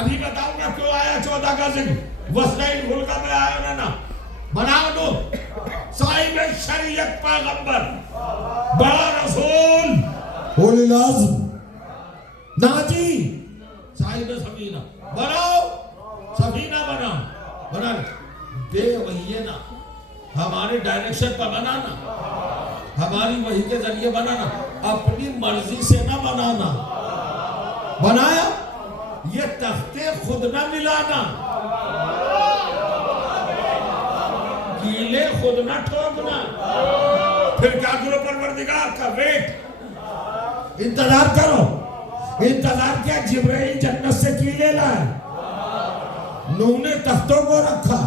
ابھی بتاؤں گا کیوں آیا 14 کا ذکر۔ وَاسْنَعِ الْفُلْكَ بِأَعْيُنِنَا، بناؤ دو صاحب شریعت، پیغمبر، بڑا رسول، اولی العزم، ناجی، صاحب سفینہ، بناؤ سفینہ، بنا بے وحی نا، ہماری ڈائریکشن پر بنانا، ہماری وحی کے ذریعے بنانا، اپنی مرضی سے نہ بنانا۔ بنایا یہ تختے خود نہ ملانا، کیلے خود نہ ٹھوکنا۔ پھر کیا کرو پروردگار کا ویٹ، انتظار کرو۔ انتظار کیا؟ جبرائیل جنت سے کیلے لائے، نوح نے تختوں کو رکھا،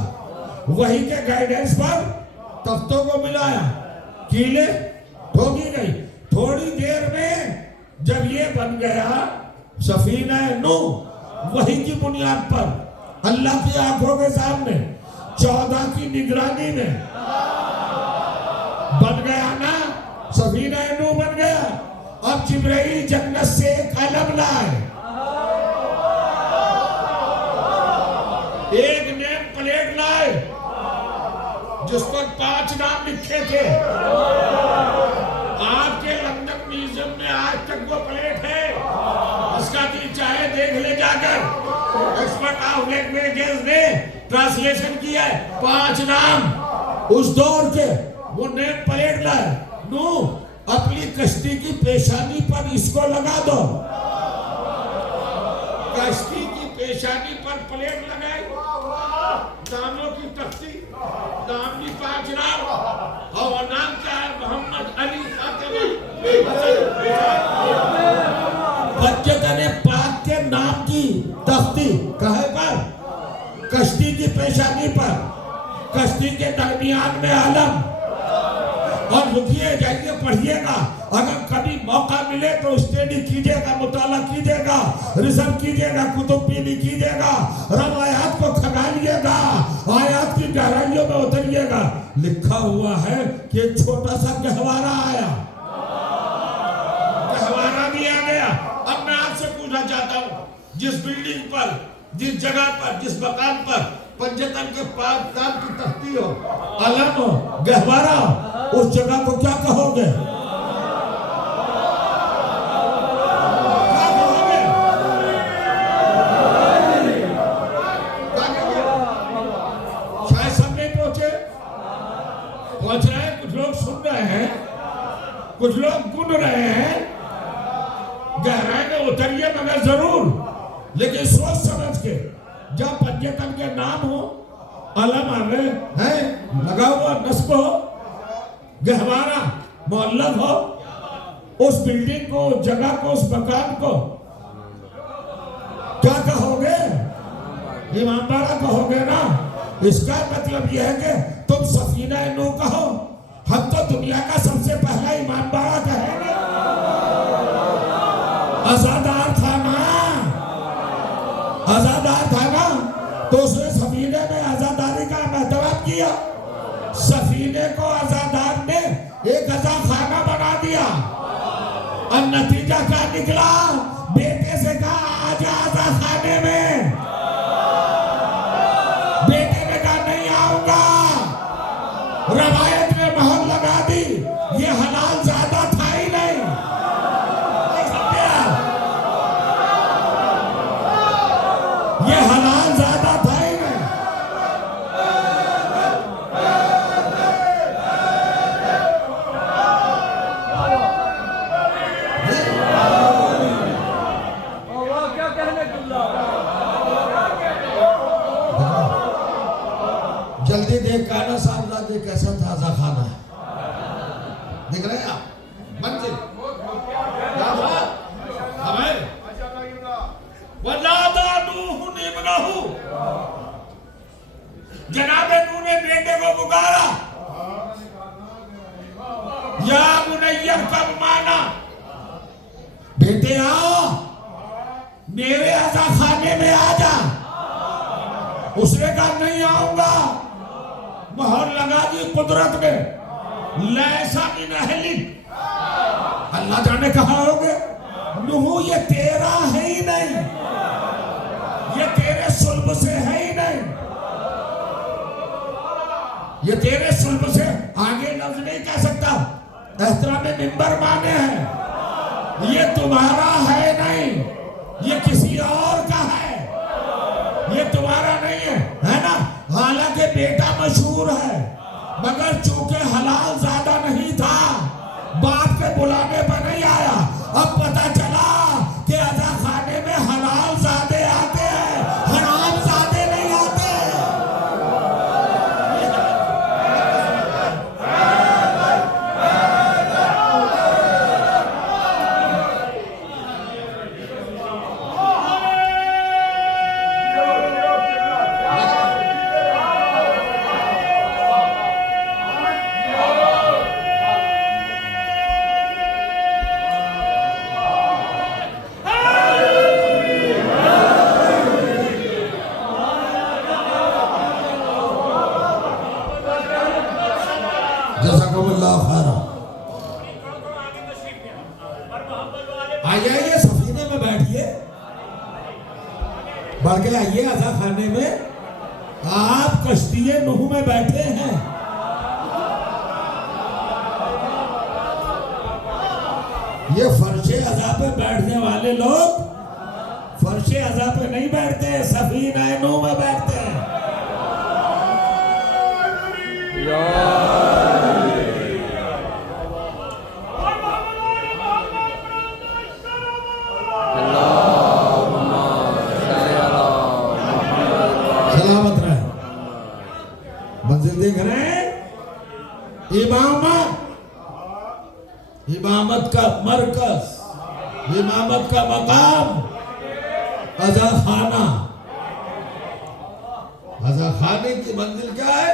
وہی کے گائیڈنس پر تختوں کو ملایا، کیلے ٹھوکی گئی۔ تھوڑی دیر میں جب یہ بن گیا سفینہ نوح، وہی کی بنیاد پر اللہ کی آنکھوں کے سامنے 14 کی نگرانی میں بن گیا نا، سفینہ نوح بن گیا۔ اب جبرائیل جنت سے ایک علم لائے، ایک نیم پلیٹ لائے جس پر 5 نام لکھے تھے۔ آپ کے لندن میوزیم میں آج تک وہ پلیٹ ہے، اس کا دل چاہے دیکھ لے جا کر۔ ایکسپرٹ آف لینگویجز نے ٹرانسلیشن کیا ہے، 5 نام اس دور کے، وہ نیم پلیٹ لائے۔ نوح اپنی کشتی کی پیشانی پر اس کو لگا دو، کشتی کی پیشانی پر پلیٹ لگائی، ناموں کی تختی، نام بھی 5 نام، اور نام کیا ہے؟ محمد علی فاطمہ بچتن پاک کے نام کی تختی کہے پر، کشتی کی پیشانی پر، کشتی کے درمیان میں علم۔ اور لکھیے جائیے، پڑھیے گا، اگر کبھی موقع ملے تو اسٹڈی کیجئے گا، مطالعہ کیجئے گا، ریسرچ کیجئے گا، کتب بینی کیجئے گا، روایات کو کھنگالیے گا، آیات کی گہرائیوں میں اتریے گا۔ لکھا ہوا ہے کہ ایک چھوٹا سا گہوارہ آیا، گہوارہ بھی آ گیا۔ اب میں آپ سے پوچھنا چاہتا ہوں، جس بلڈنگ پر، جس جگہ پر، جس مقام پر پنجتن کے 5 نام کی تختی ہو، علم ہو، گہوارہ ہو، اس جگہ کو کیا کہو گے؟ پہنچ رہے ہیں، کچھ لوگ سن رہے ہیں، کچھ لوگ گن رہے ہیں، گہرائی میں اتریے مگر ضرور، لیکن سوچ سمجھ کے، جب پنجتن کے نام ہو، علم آگے ہے لگا ہوا، نصب ہو، گہوارہ معلق ہو، اس بلڈنگ کو، اس جگہ کو، اس مکان کو کیا کہو گے؟ امام بارہ کہو گے نا۔ اس کا مطلب یہ ہے کہ تم سفینہ نو کہو، ہم تو دنیا کا سب سے پہلا امام بارہ کہیں گے۔ ازادار تھا نا، ازادار تھا نا، تو اس نے سفینے میں ازاداری کا احترام کیا، سفینے کو ازادار نے ایک ازا خانہ بنا دیا، اور نتیجہ کیا نکلا؟ بیٹے سے کہا آجا ازا خانے میں، بیٹے نے کہا نہیں آؤں گا، روایت نے مہر لگا دی، یہ حلال زیادہ تھا ہی نہیں، یہ حلال زیادہ تھا ہی نہیں۔ جلدی دیکھ کانا صاحب لگے کیسا تازہ کھانا ہے، دیکھ رہے ہیں آپ منزل کیا تھا ہمیں وَنَادَى نُوحٌ ابْنَهُ، جناب نوح نے بیٹے کو پکارا، یا بنی ارکب معنا، بیٹے آ میرے ازا خانے میں آ جا۔ اس نے کہا نہیں آؤں گا، مہر لگا دی قدرت میں، لیسا من اہلک، اللہ جانے کہا ہوگے نوح یہ تیرا ہے ہی نہیں، یہ تیرے صلب سے ہے ہی نہیں، یہ تیرے صلب سے، آگے لفظ نہیں کہہ سکتا، احترام منبر مانے ہیں، یہ تمہارا ہے نہیں، یہ کسی اور کا ہے، یہ تمہارا نہیں ہے نا۔ حالانکہ بیٹا مشہور ہے، مگر چونکہ حلال زیادہ نہیں تھا، باپ کے بلانے پر نہیں آیا۔ اب پتہ چلا کہ ازا خانے میں حلال زادے آتے ہیں، حرام زادے نہیں آتے۔ جزاکم اللہ خیرہ۔ آئیے سفینے میں بیٹھئے، بلکہ آئیے ازا خانے میں، آپ کشتی نوح میں بیٹھے ہیں، یہ فرش ازا پہ بیٹھنے والے لوگ فرش ازا پہ نہیں بیٹھتے، سفینہ نوح میں بیٹھتے ہیں۔ سلامت رہے، منزل دیکھ رہے ہیں، امامت کا مرکز، امامت کا مقام، ازا خانہ، ازا خانے کی منزل کیا ہے؟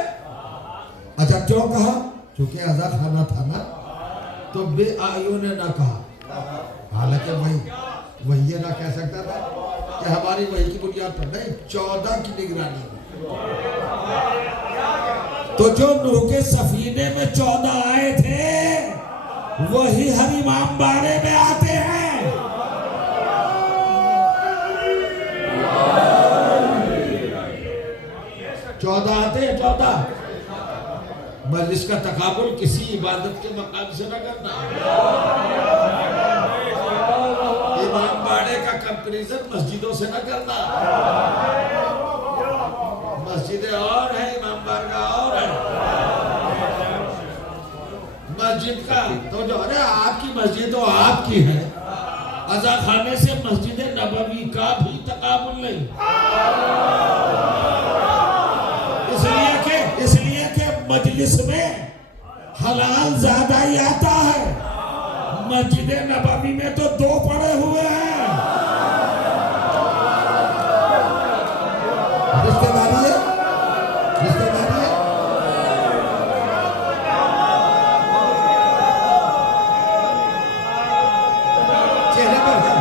اچھا کیوں کہا؟ چونکہ ازا خانہ تھا نا، تو بے آئیوں نے نہ کہا، حالانکہ وہی یہ نہ کہہ سکتا تھا کہ ہماری وحی کی بنیاد پر نہیں، 14 کی نگرانی میں، تو جو نوح کے سفینے میں 14 آئے تھے، وہی ہر امام باڑے میں آتے ہیں۔ 14 آتے ہیں، 14 مجلس کا تقابل کسی عبادت کے مقام سے نہ کرنا، امام باڑے کا کمپریزن مسجدوں سے نہ کرنا، مسجدیں اور ہیں، امام بارگاہ اور ہیں، مسجد کا تو جو ارے آپ کی مسجد تو آپ کی ہے، عزا خانے سے مسجد نبوی کا بھی تقابل نہیں، اس لیے کہ مجلس میں حلال زیادہ ہی آتا ہے، مسجد نبوی میں تو 2 پڑے ہوئے ہیں۔ رشتہ داری ہے، رشتہ داری ہے۔ چہرے پر ہے۔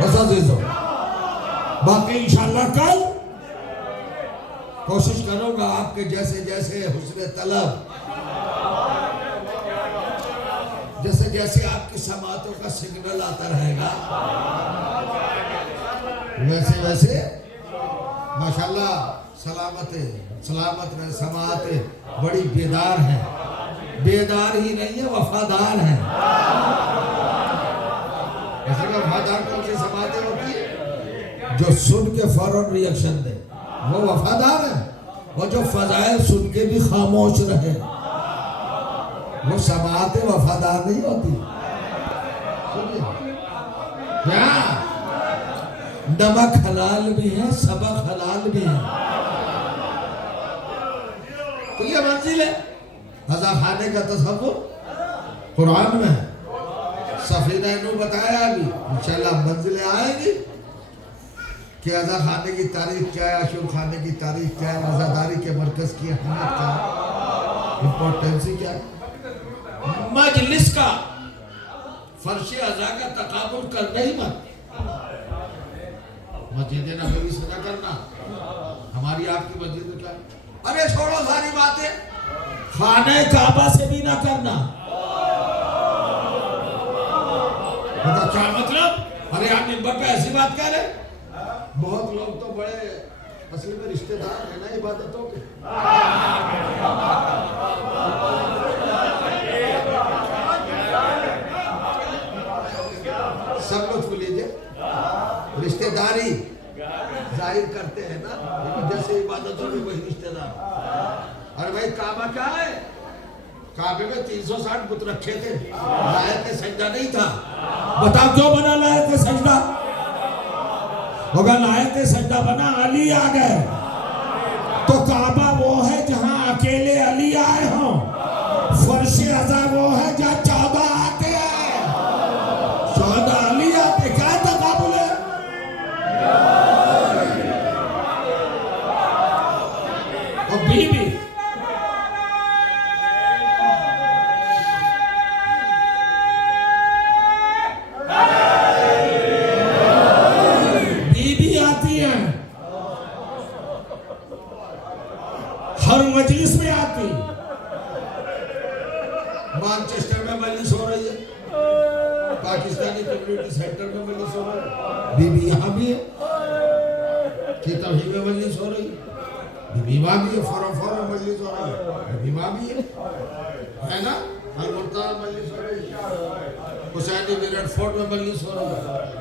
بس عزیزو، باقی انشاءاللہ کل کوشش کروں گا آپ کے جیسے حسن طلب، جیسے آپ کی سماعتوں کا سگنل آتا رہے گا، ویسے ماشاءاللہ سلامت رہے، سماعت بڑی بیدار ہیں، بیدار ہی نہیں ہے، وفادار ہیں۔ ایسے کہ وفادار کون سی سماعتیں ہوتی ہیں؟ جو سن کے فوراً ری ایکشن دے، وہ وفادار ہیں۔ وہ جو فضائل سن کے بھی خاموش رہے، وہ سماعتیں وفادار نہیں ہوتی۔ کیا نمک حلال بھی ہے، سبق حلال بھی ہے۔ تو یہ منزل ہے عزا خانے کا تصور قرآن میں ہے۔ سفینہ نوح بتایا ابھی، انشاءاللہ منزلیں آئیں گی کہ عزا خانے کی تاریخ کیا ہے، عاشور خانے کی تاریخ کیا ہے، عزاداری کے مرکز کی اہمیت کیا ہے، امپورٹنسی کیا ہے۔ مجلس کا فرش عزا کا تقابل کرنا ہی مت، مسجد نبوی سے نہ کرنا، ہماری آپ کی مسجد کیا، ارے چھوڑو ساری باتیں، خانہ کعبہ سے بھی نہ کرنا۔ کیا مطلب؟ ارے آپ منبر پہ ایسی بات کہہ رہے؟ بہت لوگ تو بڑے اصل میں رشتہ دار ہیں نا عبادتوں کے۔ سب لطف لیجئے، رشتہ داری ظاہر کرتے ہیں نا، لیکن جیسے عبادتوں میں وہی رشتہ دار۔ اور بھائی کعبہ کیا ہے؟ کعبے میں 360 بت رکھے تھے، لائق سجدہ نہیں تھا۔ بتاؤ کیوں بنا لائق سجدہ؟ اگر لائق سجدہ بنا علی آ گئے تو کعبہ وہ ہے جہاں اکیلے علی آئے ہوں، فرش عزا وہ ہے جہاں 14 آتے ہیں، 14 علی آتے، کیا تقابل ہے؟ اور بی بی ہر مجلس میں آتی، مانچسٹر میں مجلس ہو رہی ہے، پاکستانی کمیونٹی سینٹر میں مجلس ہو رہی ہے، بی بی یہاں بھی ہے، کی توحید میں مجلس ہو رہی ہے، بی بی وہاں بھی ہے، فورم مجلس ہو رہی ہے، بی بی وہاں بھی ہے نا، المرتضی مجلس ہو رہی ہے، حسینی میرٹھ فورٹ میں مجلس ہو رہی ہے،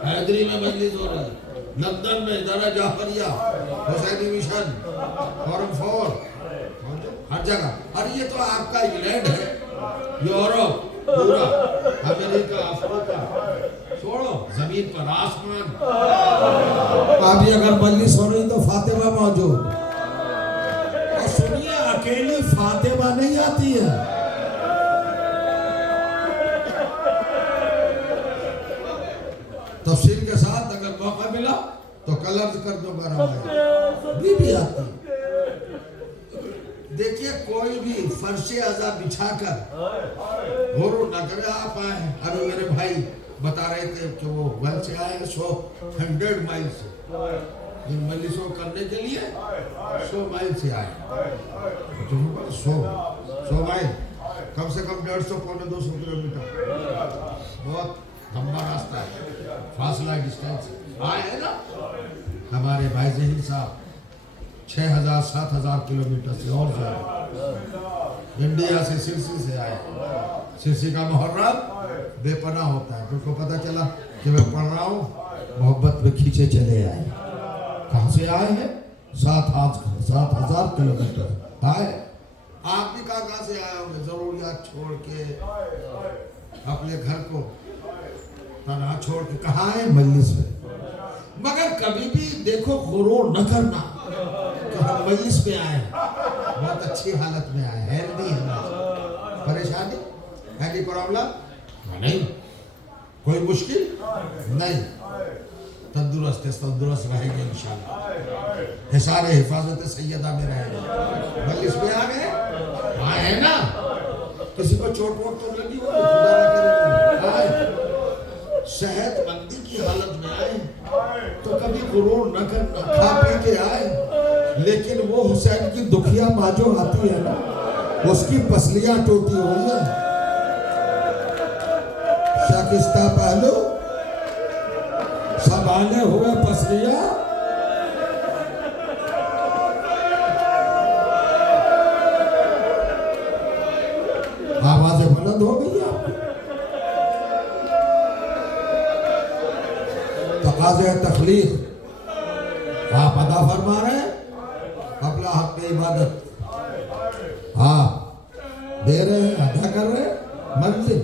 حیدری میں مجلس ہو رہی ہے، لندن میں ادارہ جعفریہ، حسینی مشن، فورم 4، ہر جگہ۔ اور یہ تو آپ کا انگلینڈ ہے، یورپ پورا، امریکہ، افریقہ، چھوڑو زمین پر آسمان۔ ابھی اگر مجلس ہو رہی تو فاطمہ موجود، اور سنیے اکیلی فاطمہ نہیں آتی ہے، تفصیل کے ساتھ اگر موقع ملا تو کل عرض کر دو گا، بی بی آتی ہے۔ دیکھیے کوئی بھی فرش عزا بچھا کر غرور نہ کرے، آپ آئے ہیں، ابھی میرے بھائی بتا رہے تھے کہ وہ ول سے آئے 100 مائل سے، ان مجلسوں کرنے کے لیے 100 مائل سے آئے، 100 مائل، کم سے کم 150 پونے 200 کلومیٹر، بہت لمبا راستہ ہے، فاصلہ ڈسٹینس آئے ہیں نا۔ ہمارے بھائی ظہیر صاحب 6000 7000 کلومیٹر سے اور زیادہ انڈیا سے سرسی سے آئے. سرسی کا محرم بے پناہ ہوتا ہے. ان کو پتہ چلا کہ میں پڑھ رہا ہوں, محبت میں کھینچے چلے آئے. کہاں سے آئے ہیں؟ 7,000 کلومیٹر آئے. آپ بھی کہاں سے آئے ہوں گے؟ ضروریات چھوڑ کے, اپنے گھر کو تنہا چھوڑ کے کہاں آئے؟ مجلس میں. مگر کبھی بھی دیکھو غرور نہ کرنا کہ ہم مجلس میں آئے ہیں, بہت اچھی حالت میں آئے ہیں, ہیلدی ہیں. پریشانی ہے نہیں, پرابلم نہیں, کوئی مشکل نہیں, تندرست رہیں گے انشاءاللہ. حصار حفاظت سیدہ میں رہیں گے. مجلس میں آ گئے, آئے ہیں نا. کسی کو چوٹ ووٹ تو لگی ہو, خدا نہ کرے, آئے صحت مندی کی حالت میں آئے تو کبھی غرور نہ کرنا. کھا پی کے آئے, لیکن وہ حسین کی دکھیا ماں جو آتی ہے نا, اس کی پسلیاں ٹوٹی ہوئی ہیں. شکستہ پہلو سنبھالے ہوئے پسلیاں, آوازیں بلند ہو گئی آپ کی. تقاضے تخلیق آپ ادا فرما رہے ہیں, قبل حق عبادت ہاں دے رہے ہیں, ادا کر رہے ہیں. منزل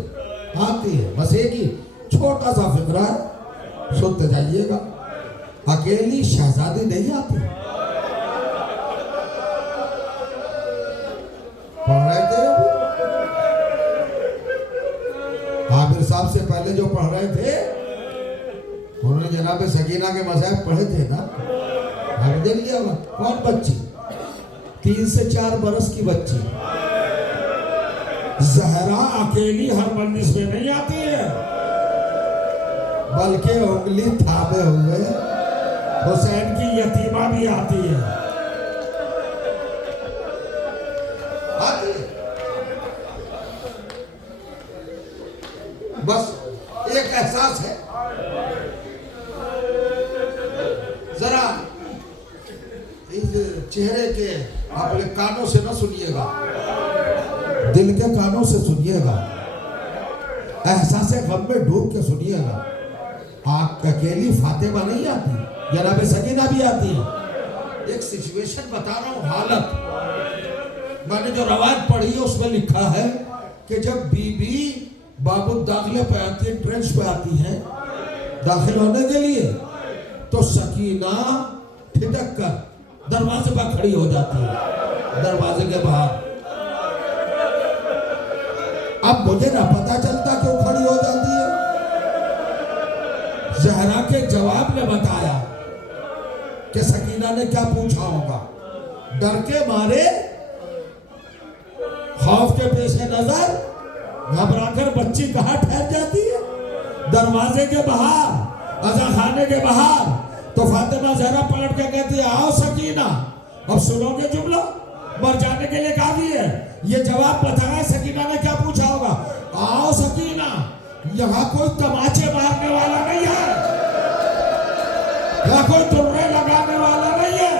آتی ہے, بس ایک ہی چھوٹا سا فکرہ ہے, سنتے جائیے گا. اکیلی شہزادی نہیں آتی. پڑھ رہے تھے عامر صاحب سے پہلے جو پڑھ رہے تھے, انہوں نے جناب سکینہ کے مذاہب پڑھے تھے نا. ہم دیکھ لیا گا. کون بچی؟ 3 سے 4 برس کی بچی. زہرا اکیلی ہر مجلس میں نہیں آتی ہے, بلکہ انگلی تھامے ہوئے حسین کی یتیمہ بھی آتی ہے. بس ایک احساس ہے, ذرا اس چہرے کے اپنے کانوں سے نہ سنیے گا, دل کے کانوں سے سنیے گا. احساس غم میں ڈوب کے سنیے گا. آپ اکیلی فاطمہ نہیں آتی, جناب سکینہ بھی آتی ہے. ایک سچویشن بتا رہا ہوں, حالت. میں نے جو روایت پڑھی ہے اس میں لکھا ہے کہ جب بی بی باب الداخلے پہ آتی ہے, ٹرنچ پہ آتی ہے داخل ہونے کے لیے, تو سکینہ ٹھٹک کر دروازے پر کھڑی ہو جاتی ہے, دروازے کے باہر. اب مجھے نہ پتا چلتا کیوں کھڑی ہو جاتی ہے. زہرا کے جواب نے بتایا کہ سکینہ نے کیا پوچھا ہوگا. ڈر کے مارے, خوف کے پیش نظر گھبرا کر بچی کہاں ٹھہر جاتی ہے؟ دروازے کے باہر, عزا خانے کے باہر. تو فاطمہ زہرا پلٹ کے کہتی ہے, آؤ سکینہ. اب سنو گے جملہ, مر جانے کے لیے کافی ہے. یہ جواب بتا رہا ہے سکینہ نے کیا پوچھا ہوگا. آؤ سکینہ, یہاں کوئی تماچے مارنے والا نہیں ہے, یہاں کوئی درے لگانے والا نہیں ہے.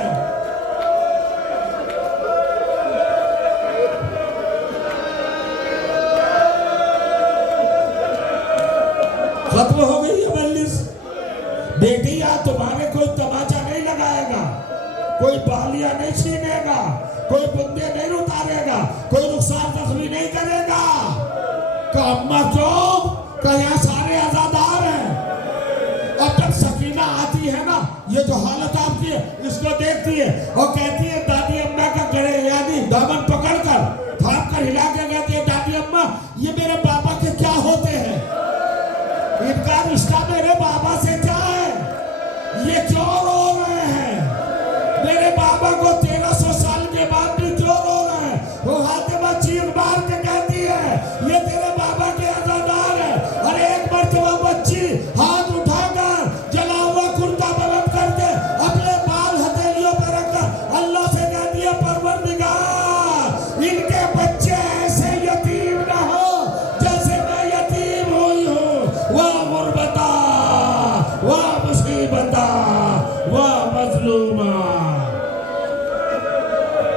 ختم ہو گئی ہے مجلس. بیٹی یہاں تمہارے کوئی تماچا نہیں لگائے گا, کوئی بالیاں نہیں چھینے گا, کوئی بندے نہیں اتارے گا, کوئی نقصان زخمی نہیں کرے گا. کہ اماں کیوں؟ کہ یہاں سارے آزادار ہیں. اب جب سکینہ آتی ہے نا, یہ جو حالت آپ کی ہے اس کو دیکھتی ہے اور کہتی ہے دادی اماں کا گڑے یعنی دامن پکڑ کر تھام کر ہلا کے کہتی ہے, دادی اماں یہ میرے بابا کے کیا ہوتے ہیں, ان کا رشتہ میرے بابا سے کیا ہے, یہ کیوں رو رہے ہیں, میرے بابا کو 1300 سال کے بعد بھی کیوں رو رہے ہیں. وہ ہاتھ